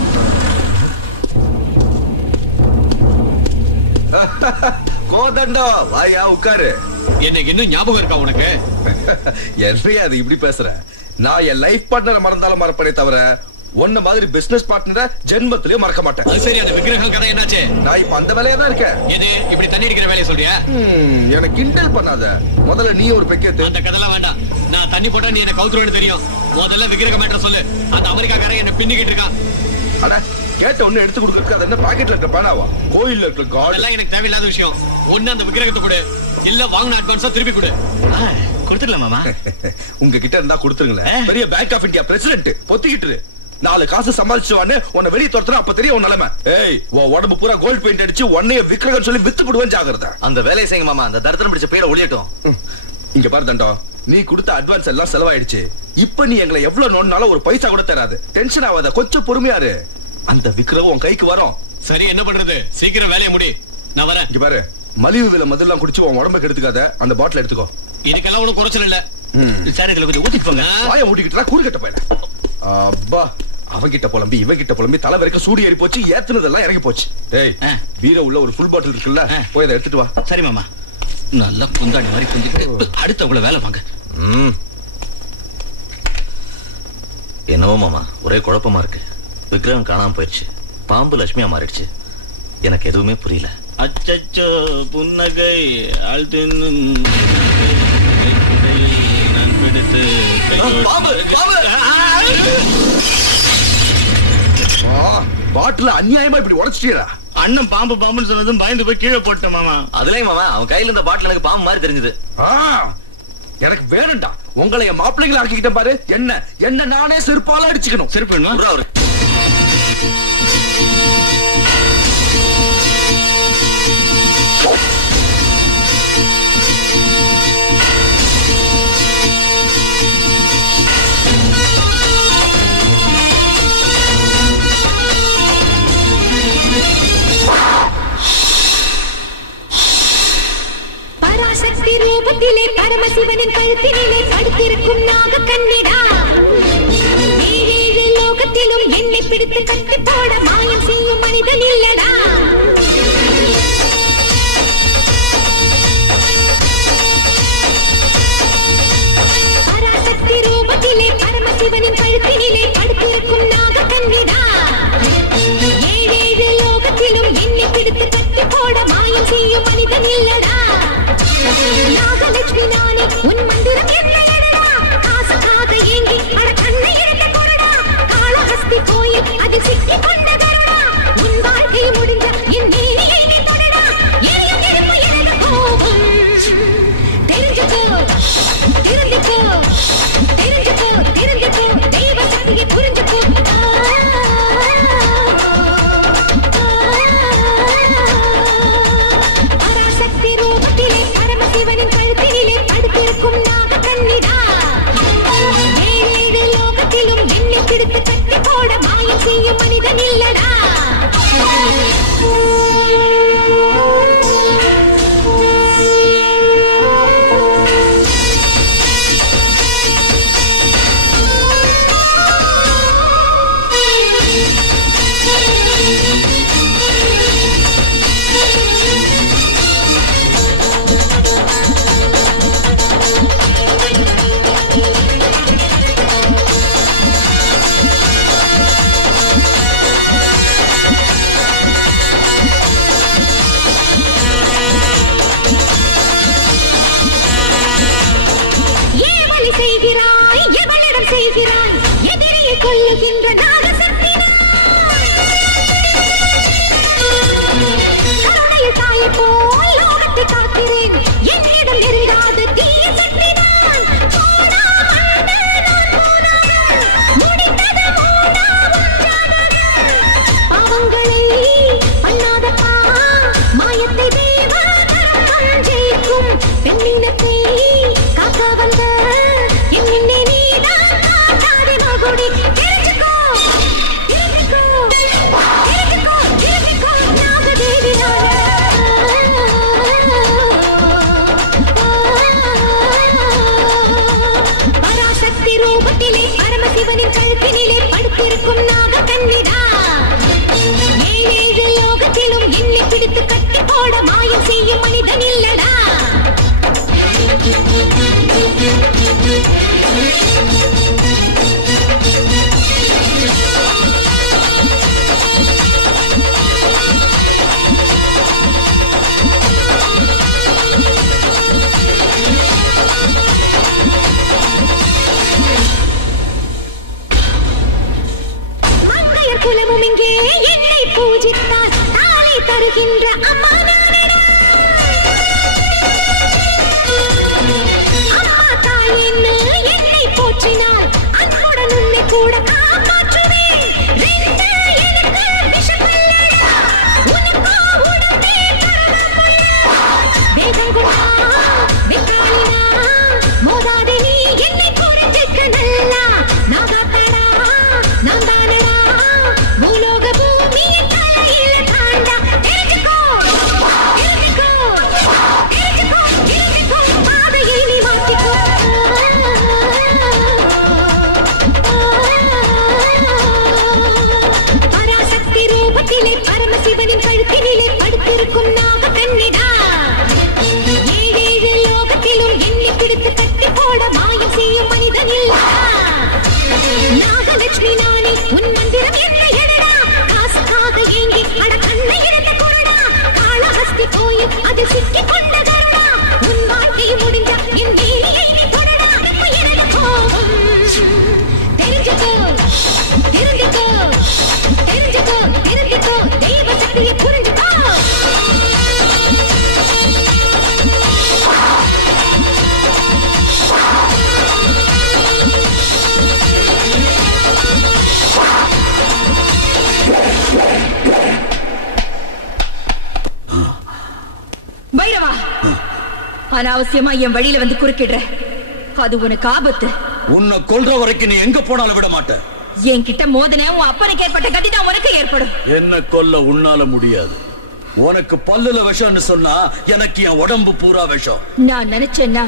கோதண்டோ, வாயா உட்காரு. எனக்கு இன்னும் ஞாபகம் இருக்கா உனக்கு? என்னையா அது இப்படி பேசுற? நான் என் லைஃப் பார்ட்னரை மறந்தாலும் மறப்பனே தவிர உன்ன மாதிரி பிசினஸ் பார்ட்னரை ஜென்மத்திலேயே மறக்க மாட்டேன். சரி, அந்த விக்கிரகம் கதை என்னாச்சு? நான் இப்ப அந்த வேலையா தான் இருக்கேன். எது இப்படி தண்ணி அடிக்கிற வேலையை சொல்றியா? எனக்கு கிண்டல் பண்ணாத. முதல்ல நீ ஒரு பெக்கேத்து. அந்த கதைலாம் வேண்டாம். நான் தண்ணி போட்டா நீ என்ன கவுத்துருவேன்னு தெரியும். முதல்ல விக்கிரகம் மேட்டர் சொல்லு. அந்த அமெரிக்காக்காரன் என்ன பின்னிக்கிட்டு இருக்கான். அட, கேட்ட ஒண்ணு எடுத்து கொடுக்கறதுக்கு அது என்ன பாக்கெட்ல இருக்க பணாவா? கோயில்ல இருக்க காட் எல்லாம் எனக்கு தேவையில்லாத விஷயம். ஒண்ணு அந்த விக்கிரகத்தை கொடு, இல்ல வாங்கின அட்வான்ஸா திருப்பி கொடு. கொடுத்துடலாம் மாமா. உங்க கிட்ட இருந்தா கொடுத்துருங்களேன். பெரிய பேங்க் ஆஃப் இந்தியா பிரசிடென்ட் பொத்திக்கிட்டு 4 காசு சம்பாதிச்சுவான்னு உன்னை வெளியே துரத்துறா, அப்ப தெரியும் உன் நிலைமை. ஏய், உடம்பு பூரா கோல்ட் பெயிண்ட் அடிச்சு உன்னைய விக்கிரகம் சொல்லி வித்து போடுவேன், ஜாகிரதை. அந்த வேலையை செய்யுங்க மாமா, அந்த தரித்திரம் பிடிச்ச பேரை ஒளியட்டும். இங்க பாரு தண்டம், நீ கொடுத்த அட்வான்ஸ் எல்லாம் செலவாயிடுச்சு. இப்ப நீ எங்களை எவ்வளவு நோண்டாலும் ஒரு பைசா கூட தராது. டென்ஷன் ஆகாத, கொஞ்சம் பொறுமையாரு. அந்த விக்கிரகம் உன் கைக்கு வரும். சரி, என்ன பண்றது? சீக்கிரம் வேலையை முடி, நான் வரேன். இங்க பாரு, மலிவு விலை மதுலாம் குடிச்சு உன் உடம்புக்கு எடுத்துக்காத. அந்த பாட்டில் எடுத்துக்கோ. இதுக்கெல்லாம் ஒன்றும் குறைச்சல் இல்ல. சரி, இதுல கொஞ்சம் ஊத்திட்டு போங்க. வாயை மூடிக்கிட்டா கூறுகட்ட போயிட. அப்பா, அவங்கிட்ட புலம்பி இவங்கிட்ட புலம்பி தலை வரைக்கும் சூடி ஏறி போச்சு. ஏத்துனதெல்லாம் இறங்கி போச்சு. ஏய், வீர உள்ள ஒரு ஃபுல் பாட்டில் இருக்குல்ல, போய் அதை எடுத்துட்டு வா. சரி மாமா. நல்லா பொந்தாடி மாதிரி கொஞ்சிட்டு அடுத்தவங்கள வேலை வாங்க. என்னவோ மாமா, ஒரே குழப்பமா இருக்கு. விக்கிரகம் காணாம போயிடுச்சு, பாம்பு லட்சுமியா மாறிடுச்சு. எனக்கு எதுவுமே புரியல. அச்சச்சோ, புன்னகை பாட்டில அநியாயமா இப்படி உடைச்சிட்டீரா? அண்ணன் பாம்பு பாம்புன்னு சொன்னதும் பயந்து போய் கீழே போட்டேன் மாமா. அதுலயும் மாமா, அவன் கையில இருந்த பாட்டில் எனக்கு பாம்பு மாதிரி தெரிஞ்சது. எனக்கு வேணும்டா. உங்களை என் மாப்பிள்ளைங்களை ஆக்கிக்கிட்டேன் பாரு. என்ன நானே செருப்பால அடிச்சுக்கணும். செருப்பு வேணுமா? அவரு பராசக்தி ரூபத்திலே பரமசிவனின் கழுத்தினிலே படுத்திருக்கும் நாக கண்ணிடா ஏழேழு லோகத்திலும் என்னை பிடித்து கட்டி போட மாயம் செய்யும் மனிதன் இல்லடா பராசக்தி ரூபத்திலே பரமசிவனின் கழுத்தினிலே படுத்திருக்கும் நாக கண்ணிடா ஏழேழு லோகத்திலும் என்னை பிடித்து கட்டி போட மாயம் செய்யும் மனிதன் இல்லடா நாகலட்சுமி நானே உன் மந்திரம் என்னடா காசுக்காக ஏங்கி அட கண்ணை இழந்த கொடடா காளஹஸ்தி கோயில் அதில் சிக்கி கொண்ட கருடா உன் வாழ்க்கை முடிஞ்ச என் நீரியை நீ தொடடா எரியும் நெருப்பு எனது கோபம் தெரிஞ்சுக்கோ தெரிஞ்சுக்கோ தெரிஞ்சுக்கோ தெரிஞ்சுக்கோ தெய்வ சக்தியை புரிஞ்சுக்கோ பராசக்தி ரூபத்திலே பரமசிவனின் கழுத்தினிலே படுத்திருக்கும் நாக கண்ணிடா ஏழேழு லோகத்திலும் என்னை பிடித்து கட்டி போட மாயம் செய்யும் மனிதன் இல்லடா செய்கிறாய் எவனிடம் செய்கிறாய் எதிரியை கொல்லுகின்ற நாகசக்தி கருணையில் தாயை போல் லோகத்தை காக்கிறேன் என்னிடம் நெருங்காத தீய சக்தி நான் முடிந்தது பாவங்களை பண்ணாதப்பா மாயத்தை தேவ ஜெயிக்கும் பெண்ணினத்தை காக்க வந்த என்னை நீதான் காட்டாதே மகுடி தெரிஞ்சுக்கோ தெரிஞ்சுக்கோ தெரிஞ்சுக்கோ தெரிஞ்சுக்கோ நாகதேவி பராசக்தி ரூபத்திலே பரமசிவனின் கழுத்தினிலே படுத்திருக்கும் நாக கண்ணிடா ஏழேழு லோகத்திலும் என்னை பிடித்து கட்டி போட மாயம் செய்யும் மனிதன் இல்லடா மங்கையர் குலமும் இங்கே என்னை பூஜித்தார் தாளை தருகின்ற அம்மா நானடா அம்மா தாயேன்னு என்னை போற்றினார் அன்புடன் உன்னை கூட காப்பாற்றுவேன் ரெண்டு எனக்கு விஷமல்ல உனக்கோ உடம்பே கருணமுள்ள வேகம் கொண்டா வெக்காளினா மோதாதே நீ என்னை புரிஞ்சுக்க நல்லா நாகாத்தடா நான் தானடா பூலோக பூமியின் தலையில தாண்டா தெரிஞ்சுக்கோ தெரிஞ்சுக்கோ தெரிஞ்சுக்கோ தெரிஞ்சுக்கோ பாதையை நீ மாத்திக்கோ பராசக்தி ரூபத்திலே பரமசிவனின் கழுத்தினிலே படுத்திருக்கும் நாக கண்ணிடா ஏழேழு லோகத்திலும் என்னை பிடித்து கட்டி போட மாயம் செய்யும் மனிதன் இல்லடா நாகலட்சுமி நானே உன் மந்திரம் என்னடா காசுக்காக ஏங்கி அட கண்ணை இழந்த கொடடா காளஹஸ்தி கோயில் அதில் சிக்கி கொண்ட கருடா உன் வாழ்க்கை முடிஞ்ச என் நீலியை நீ தொடடா எனது கோபம் தெரிஞ்சுக்கோ தெரிஞ்சுக்கோ தெரிஞ்சுக்கோ தெரிஞ்சுக்கோ தெய்வ சக்தியை புரிஞ்சுக்கோ பைரவா அனாவசியமா என் வழியில வந்து குறுக்கிடுற அது உனக்கு ஆபத்து உன்னை கொல்ற வரைக்கும் நீ எங்க போனாலும் விட மாட்ட என்கிட்ட மோதனே உன் அப்பனுக்கு ஏற்பட்ட கதி தான் உனக்கு ஏற்படும் என்ன கொல்ல உன்னால முடியாது உனக்கு பல்லுல விஷம்னு சொன்னா எனக்கு என் உடம்பு பூரா விஷம். நான் நினைச்சேன்னா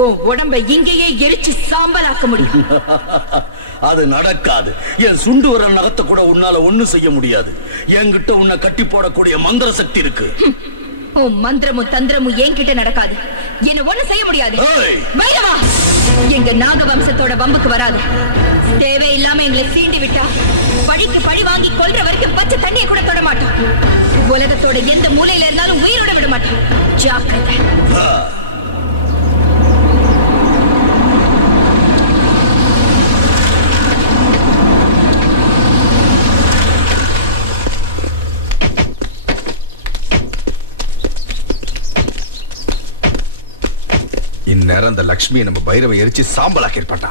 உன் உடம்ப இங்கேயே எரிச்சு சாம்பலாக்க முடியும். அது நடக்காது. என் சுண்டு வர நகத்தை கூட உன்னால ஒண்ணும் செய்ய முடியாது. என்கிட்ட உன்னை கட்டி போடக்கூடிய மந்திர சக்தி இருக்கு. உன் மந்திரமும் தந்திரமும் என்கிட்ட நடக்காது. என்ன ஒண்ணு செய்ய முடியாது. பைரவா, எங்க நாக வம்சத்தோட வம்புக்கு வராது. தேவையில்லாம எங்களை சீண்டி விட்டா பழிக்கு பழி வாங்கி கொல்ற வரைக்கும் பச்சை தண்ணியை கூட தொட மாட்டோம். உலகத்தோட எந்த மூலையில இருந்தாலும் உயிரோட விட மாட்டோம். ஜாக்கிரதை. இந்நேரம் அந்த லட்சுமியை நம்ம பைரவை எரிச்சு சாம்பலாக்கி இருப்பாட்டா.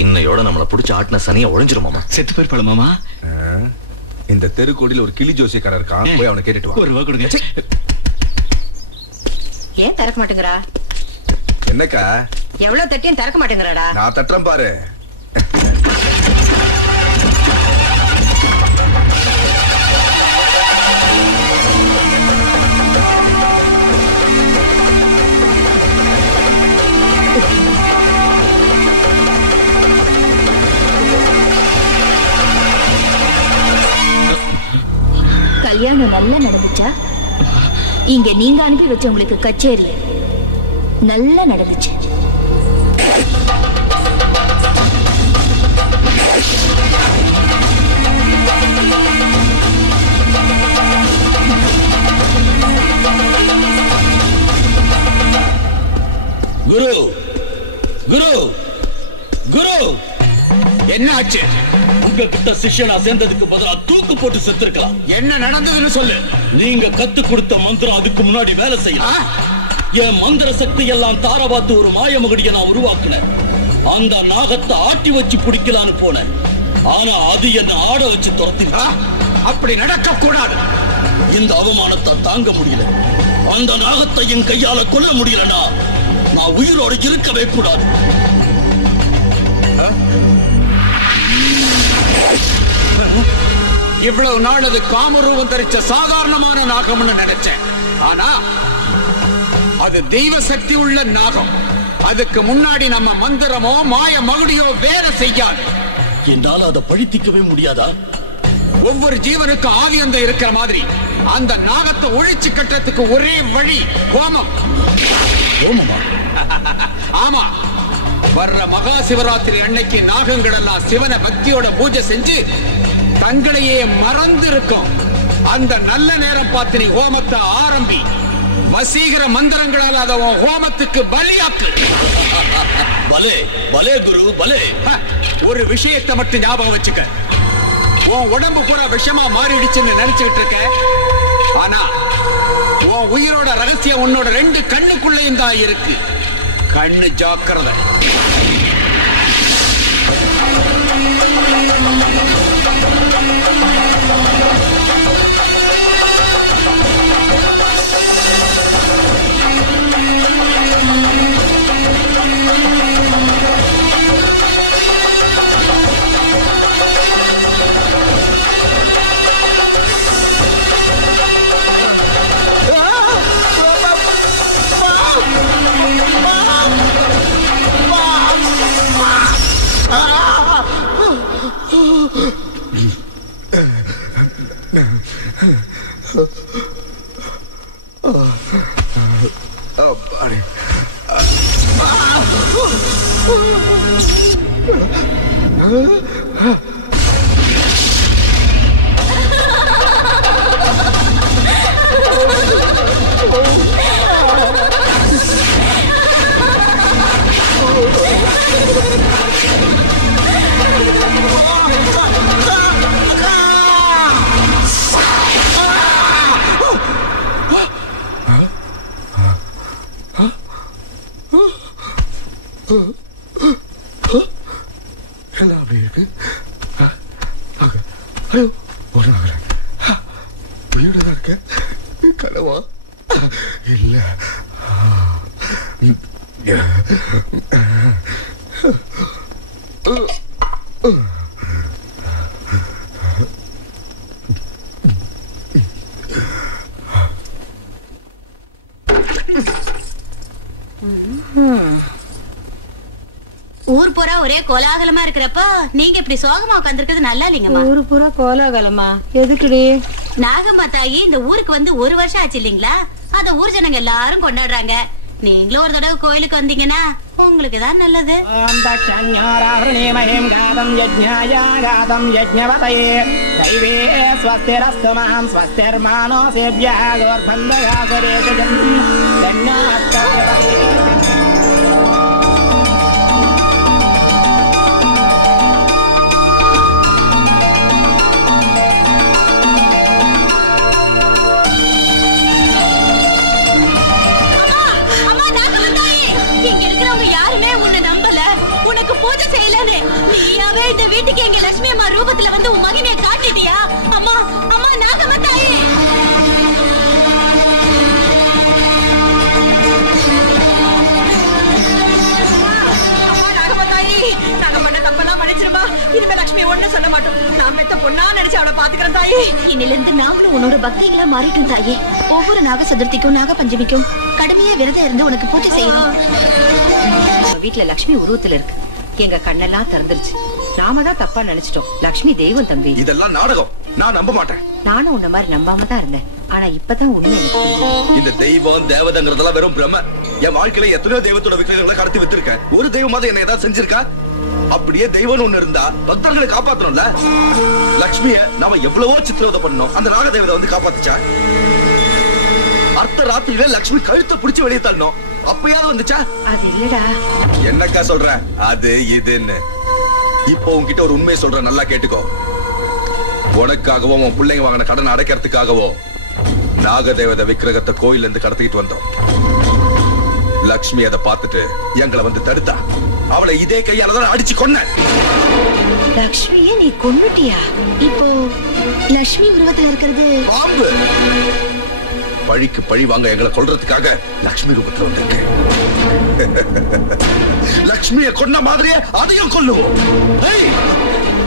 இன்னையோட நம்மளை பிடிச்ச ஆட்டின சனியை ஒழிஞ்சிரும் மாமா. செத்து போயிருப்பாள மாமா. இந்த தெருக்கோடியில் ஒரு கிளி ஜோசியக்காரர் இருக்கான், போய் அவனை கேட்டுட்டு வா. ஒரு ரூபா கொடுங்க. ஏன் திறக்க மாட்டேங்கிறா? என்னக்கா எவ்வளவு தட்டியும் திறக்க மாட்டேங்கிறாடா? நான் தட்டுறேன் பாரு. கல்யாணம் நல்லா நடந்துச்சா? இங்க நீங்க அனுப்பி வச்ச உங்களுக்கு கச்சேரி நல்லா நடந்துச்சு. குரு குரு குரு, என்ன ஆச்சு? உங்ககிட்ட சிஷ்யனா சேர்ந்ததுக்கு பதிலா தூக்கு போட்டு செத்துருக்கலாம். என்ன நடந்ததுன்னு சொல்லு. நீங்க கத்து கொடுத்த மந்திரம் அதுக்கு முன்னாடி வேலை செய்யலாம். என் மந்திர சக்தி எல்லாம் தாரவாத்து ஒரு மாயமகடியை நான் உருவாக்குனேன். அந்த நாகத்தை ஆட்டி வச்சு பிடிக்கலான்னு போனேன். ஆனா அது என்ன ஆட வச்சு துரத்தி. அப்படி நடக்க கூடாது. இந்த அவமானத்தை தாங்க முடியல. அந்த நாகத்தை என் கையால கொல்ல முடியலனா நான் உயிரோட இருக்கவே கூடாது. இவ்வளவு நாள் அது காமரூபம் தரிச்ச சாதாரணமான நாகம்னு நினைச்சேன். ஆனா அது தெய்வ சக்தி உள்ள நாகம். அதுக்கு முன்னாடி நம்ம மந்திரமோ மாய மகுடியோ வேலை செய்யாது. என்னால அதை பழித்திக்கவே முடியாதா? ஒவ்வொரு ஜீவனுக்கு ஆதியந்த இருக்கிற மாதிரி அந்த நாகத்தை ஒழிச்சு கட்டுறதுக்கு ஒரே வழி ஹோமம். ஹோமமா? ஆமா. வர்ற மகா சிவராத்திரி அன்னைக்கு நாகங்கள் எல்லாம் சிவனை பக்தியோட பூஜை செஞ்சு தங்களையே மறந்து இருக்கும். அந்த நல்ல நேரம் பார்த்து நீ ஹோமத்தை ஆரம்பி. வசீகர மந்திரங்களால் அதை ஹோமத்துக்கு பலியாக்கு. பலே பலே குரு பலே. ஒரு விஷயத்தை மட்டும் ஞாபகம் வச்சுக்க. உன் உடம்பு பூரா விஷமா மாறிடுச்சுன்னு நினைச்சுக்கிட்டு இருக்க. ஆனா உன் உயிரோட ரகசியம் உன்னோட 2 கண்ணுக்குள்ளேயும் தான் இருக்கு. கண்ணு ஜாக்கிரதை. எல்லாம் அப்படி இருக்கு. ஐயோ, ஒரு நகர உயிரோட தான் இருக்க. கனவா? இல்ல. ஊர் பூரா ஒரே கோலாகலமா இருக்கிறப்ப நீங்க இப்படி சோகமா உட்காந்துருக்கிறது நல்லா இல்லைங்கம்மா. ஊரு பூரா கோலாகலமா? எதுக்குடி? நாகம்மா தாயி இந்த ஊருக்கு வந்து 1 வருஷம் ஆச்சு இல்லீங்களா? அத ஊர் ஜனங்க எல்லாரும் கொண்டாடுறாங்க. நீங்களும் ஒரு தடவை கோயிலுக்கு வந்தீங்கன்னா உங்களுக்கு தான் நல்லது. ஓம் தக்ஷண்யோராஹ்ருணீமஹீம் காதம் யஜ்ஞாய காதம் யஜ்ஞவதயே தைவே ஸ்வஸ்திரஸ்து மஹம் ஸ்வஸ்திர்மானோ சேவ்யः கோர்பந்தகாசரேஜம் தன்யாஸ்தவ்யவதே. பூஜை செய்யலன்னு நீயாவே இந்த வீட்டுக்கு எங்க லட்சுமி அம்மா ரூபத்துல வந்து உன் மகிமையை காட்டிட்டியா? அம்மா அம்மா நாகம்மா தாயே, அம்மா நாகம்மா தாயி, நாங்க பண்ண தப்பெல்லாம் மன்னிச்சிருமா. இனிமே லட்சுமி ஒண்ணு சொல்ல மாட்டோம். நான் பெத்த பொண்ணா நினைச்சு அவளை பாத்துக்கிறேன் தாயே. இன்னில இருந்து நாங்களும் உன்னோட பக்திகளா மாறிட்டோம் தாயே. ஒவ்வொரு நாக சதுர்த்திக்கும் நாக பஞ்சமிக்கும் கடுமையா விரதம் இருந்து உனக்கு பூஜை செய்யணும். வீட்டுல லட்சுமி உருவத்துல இருக்கு. எங்க கண்ணெல்லாம் திறந்துருச்சு. நாம தான் தப்பா நினைச்சிட்டோம். லட்சுமி தெய்வம் தம்பி. இதெல்லாம் நாடகம். நான் நம்ப மாட்டேன். நானும் உன்ன மாதிரி நம்பாம தான் இருந்தேன். ஆனா இப்பதான் உண்மை. இந்த தெய்வம் தேவதங்கிறதெல்லாம் வெறும் பிரம. என் வாழ்க்கையில எத்தனையோ தெய்வத்தோட விக்கிரகங்களை கடத்தி வித்திருக்கேன். ஒரு தெய்வமாவது என்ன ஏதாவது செஞ்சிருக்கா? அப்படியே தெய்வம் ஒண்ணு இருந்தா பக்தர்களை காப்பாத்தணும்ல. லட்சுமிய நாம எவ்வளவோ சித்திரவதை பண்ணோம். அந்த நாக தேவதை வந்து காப்பாத்துச்சா? அர்த்த ராத்திரியில லட்சுமி கழுத்தை பிடிச்சு வெளியே தள்ளணும். அப்பயாவது வந்துச்சா? அது இல்லடா. என்னக்கா சொல்ற? அது இதுன்னு இப்போ உன்கிட்ட ஒரு உண்மையை சொல்ற, நல்லா கேட்டுக்கோ. உனக்காகவோ உன் பிள்ளைங்க வாங்கின கடன் அடைக்கிறதுக்காகவோ நாகதேவத விக்கிரகத்தை கோயில இருந்து கடத்திட்டு வந்தோம். லட்சுமி அதை பார்த்துட்டு எங்களை வந்து தடுத்தா. அவளை இதே கையாலதான் அடிச்சு கொன்ன. லட்சுமியை நீ கொன்னுட்டியா? இப்போ லட்சுமி உருவத்துல இருக்கிறது பாம்பு. பழிக்கு பழி வாங்க எங்களை கொல்றதுக்காக லட்சுமி ரூபத்துல வந்திருக்கு. லட்சுமியை கொன்ன மாதிரியே அதையும் கொல்லுவோம்.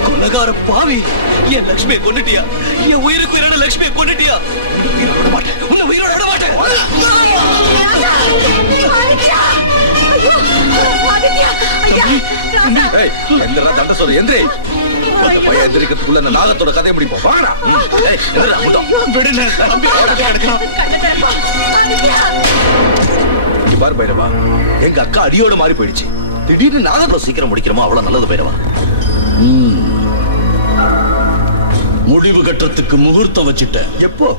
கொலகார பாவி, என் லட்சுமியை கொன்னுட்டியா? என் உயிருக்கு உயிரோட லட்சுமியை கொன்னுட்டியா? உயிரோட விட மாட்டேன். உன்னை உயிரோட விட மாட்டேன். எந்திரா தண்ட சொல்லு. எந்திரி. பையன் எந்திரிக்கிறதுக்குள்ள இந்த நாகத்தோட கதையை முடிப்போம். வாங்கடா. பார் பைரவா, எங்க அக்கா அடியோட மாறி போயிடுச்சு. திடீர்னு நாகத்தை சீக்கிரம் முடிக்கிறோமோ அவ்வளவு நல்லது பைரவா. முடிவு கட்டத்துக்கு முகூர்த்தம் வச்சிட்டேன். எப்போ?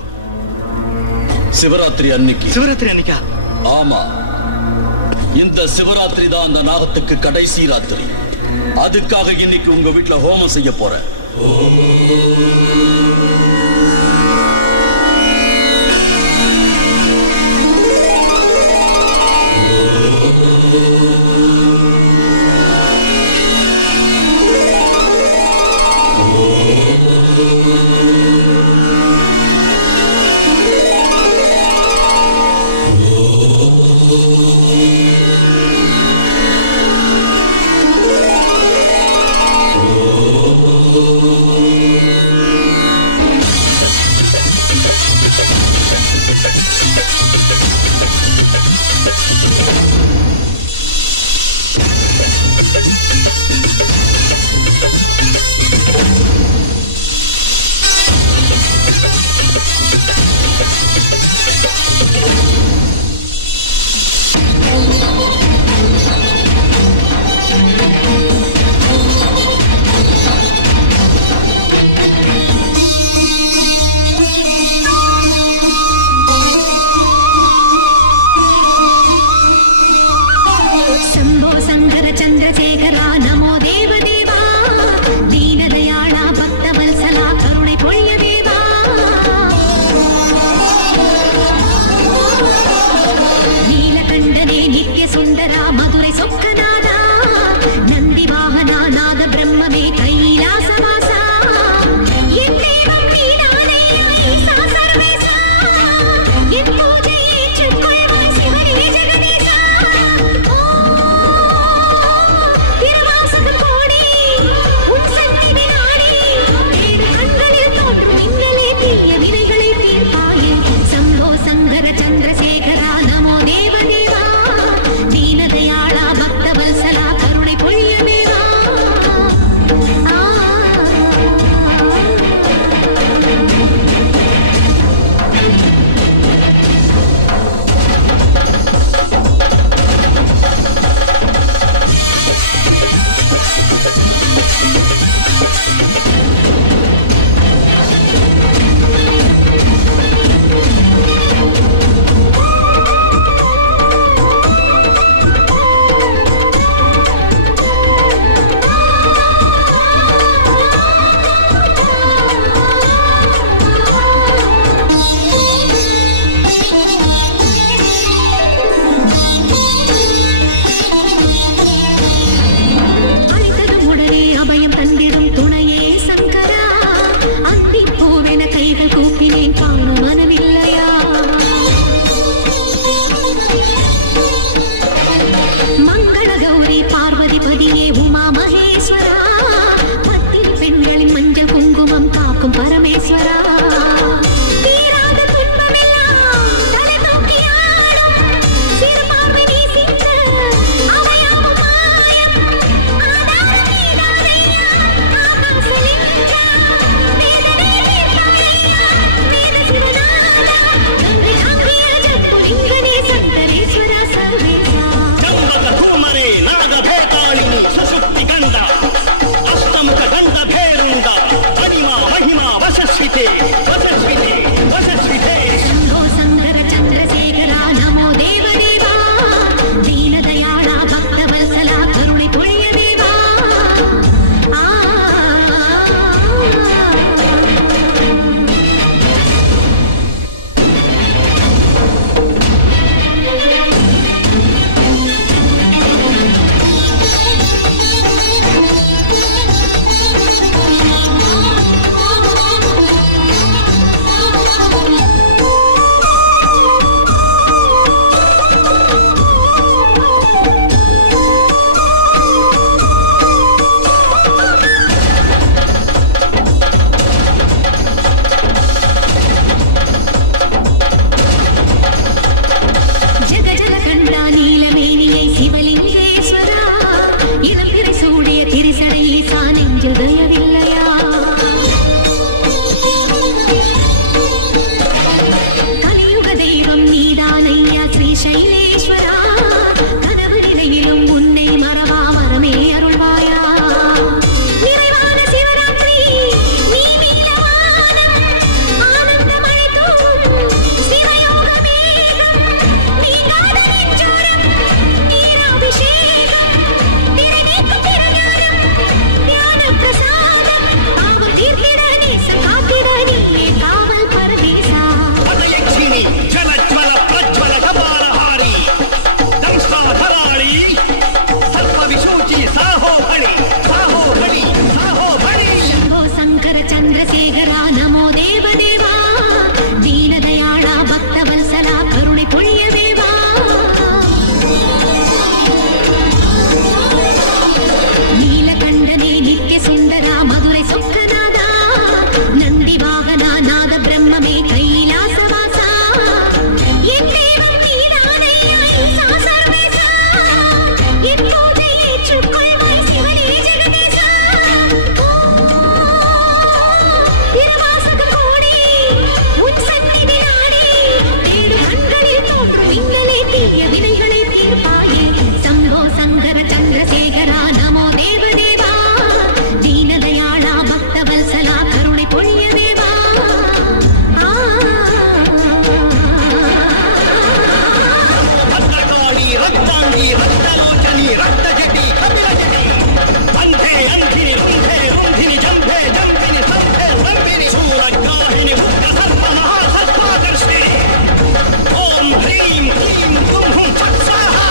சிவராத்திரி அன்னைக்கு. சிவராத்திரி அன்னைக்கா? ஆமா, இந்த சிவராத்திரி தான் அந்த நாகத்துக்கு கடைசி ராத்திரி. அதுக்காக இன்னைக்கு உங்க வீட்டுல ஹோமம் செய்ய போறேன். சைலேஸ்வரா கனவு நிலையிலும் உன்னை மறவா வரமே அருள்வாயா நிறைவான சிவராத்திரி நீ மீனவானம் ஆனந்த மழை தூவும் சிவயோக மேகம் நீங்காத நெஞ்சோரம் நீராபிஷேகம் திரைநீக்கும் திருஞானம் ஞான பிரசாதம் பாவம் தீர்த்திட நேச காத்திட நீயே காவல் பரதேசா பதயக்ஷினி ஜலஜ்வல பிரஜ்வல கபாலஹாரி தம்சாதராளி சர்வவிசூச்சி சாஹோ பணி சாஹோ பணி சாஹோ பணி शंभो शंकर चंद्रशेखरा नमो देवदेवा दीनदयाळा भक्तवत्सला करुणे पुण्यदेवा नीलकंठने नित्य सुंदरा मधुरे सुखनादा नंदी वाहना नाद ब्रह्ममे कैलासवासा एत्तेवं नीदानैया ईसा सर्वेसा एत्तोजे ஏற்றுக்கொள்வாய் சிவனே ஜெகதீசா திருவாசக கோடி உன் சந்நிதி நாடி தேடு கண்களில் தோன்றும் மின்னலே தீய வினைகளை தீர்ப்பாயே சம்போ சங்கர சந்திரசேகரா நமோ தேவதேவா தீனதயாளா பக்தவத்சலா கருணை பொழிய தேவா భద్రకాళి రక్తాంగి రక్తలోచని రక్తజటి కపిలజటి అంధే అంధిని రుంధే రుంధిని జంభే జంభిని సంభే సంభిని శూలగ్రాహిణి ఉగ్ర సర్వ మహాసర్పాదర్శి ఓం హ్రీం క్లీం దుం హుం ఫట్ స్వాహా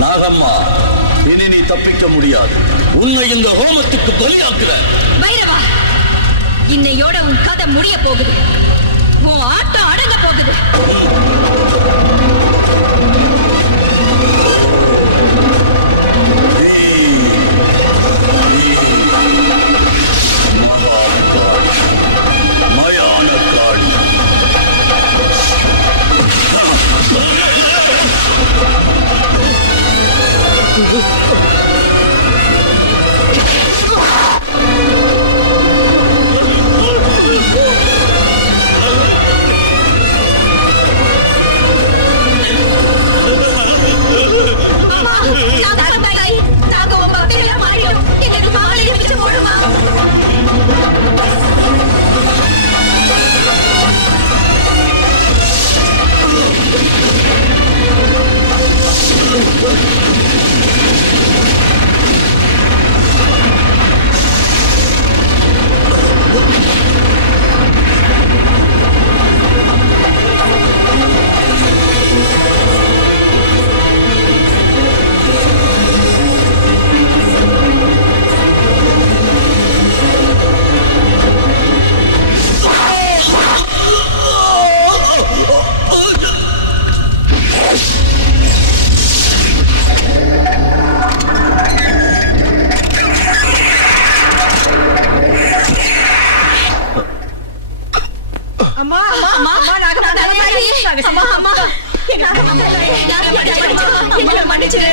நாகம்மா இனி நீ தப்பிக்க முடியாது உன்னை இந்த ஹோமத்துக்கு பலியாக்குற பைரவா இன்னையோட உன் கதை முடிய போகுது உன் ஆட்டம் அடங்க போகுது மயான காளி நாங்க உன் பக்திகளை மாறிடும் எங்களுக்கு மாலை பிடிச்சு போடுமா அம்மா அம்மா அம்மா அம்மா அம்மா என்ன மன்னிச்சிரு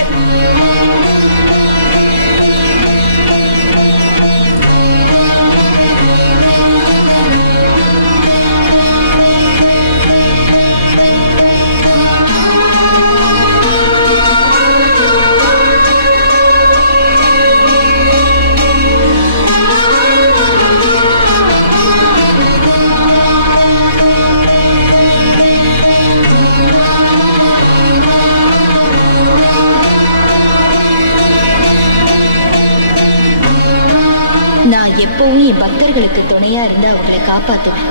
நான் எப்பவும் என் பக்தர்களுக்கு துணையா இருந்து அவங்களை காப்பாத்துவேன்.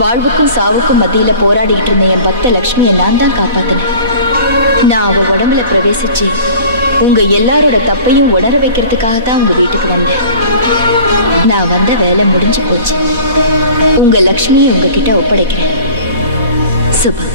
வாழ்வுக்கும் சாவுக்கும் மத்தியில போராடிட்டு இருந்த என் பக்த லட்சுமியை நான் தான் காப்பாத்தினேன். நான் அவ உடம்புல பிரவேசிச்சு உங்க எல்லாரோட தப்பையும் உணர வைக்கிறதுக்காக தான் உங்க வீட்டுக்கு வந்தேன். நான் வந்த வேலை முடிஞ்சு போச்சு. உங்க லட்சுமியை உங்ககிட்ட ஒப்படைக்கிறேன். சுபா.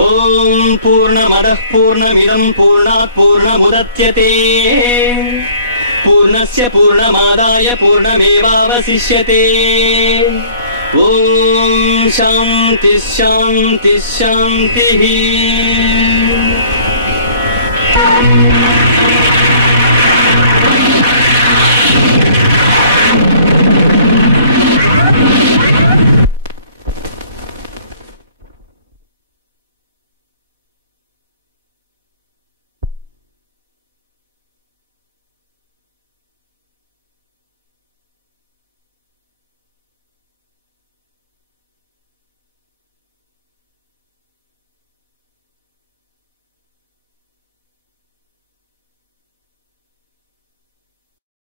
ஓம் பூர்ணமதః பூர்ணமிதம் பூர்ணாத் பூர்ணமுதச்யதே பூர்ணஸ்ய பூர்ணமாதாய பூர்ணமேவாவசிஷ்யதே. ஓம் சாந்தி சாந்தி சாந்தி.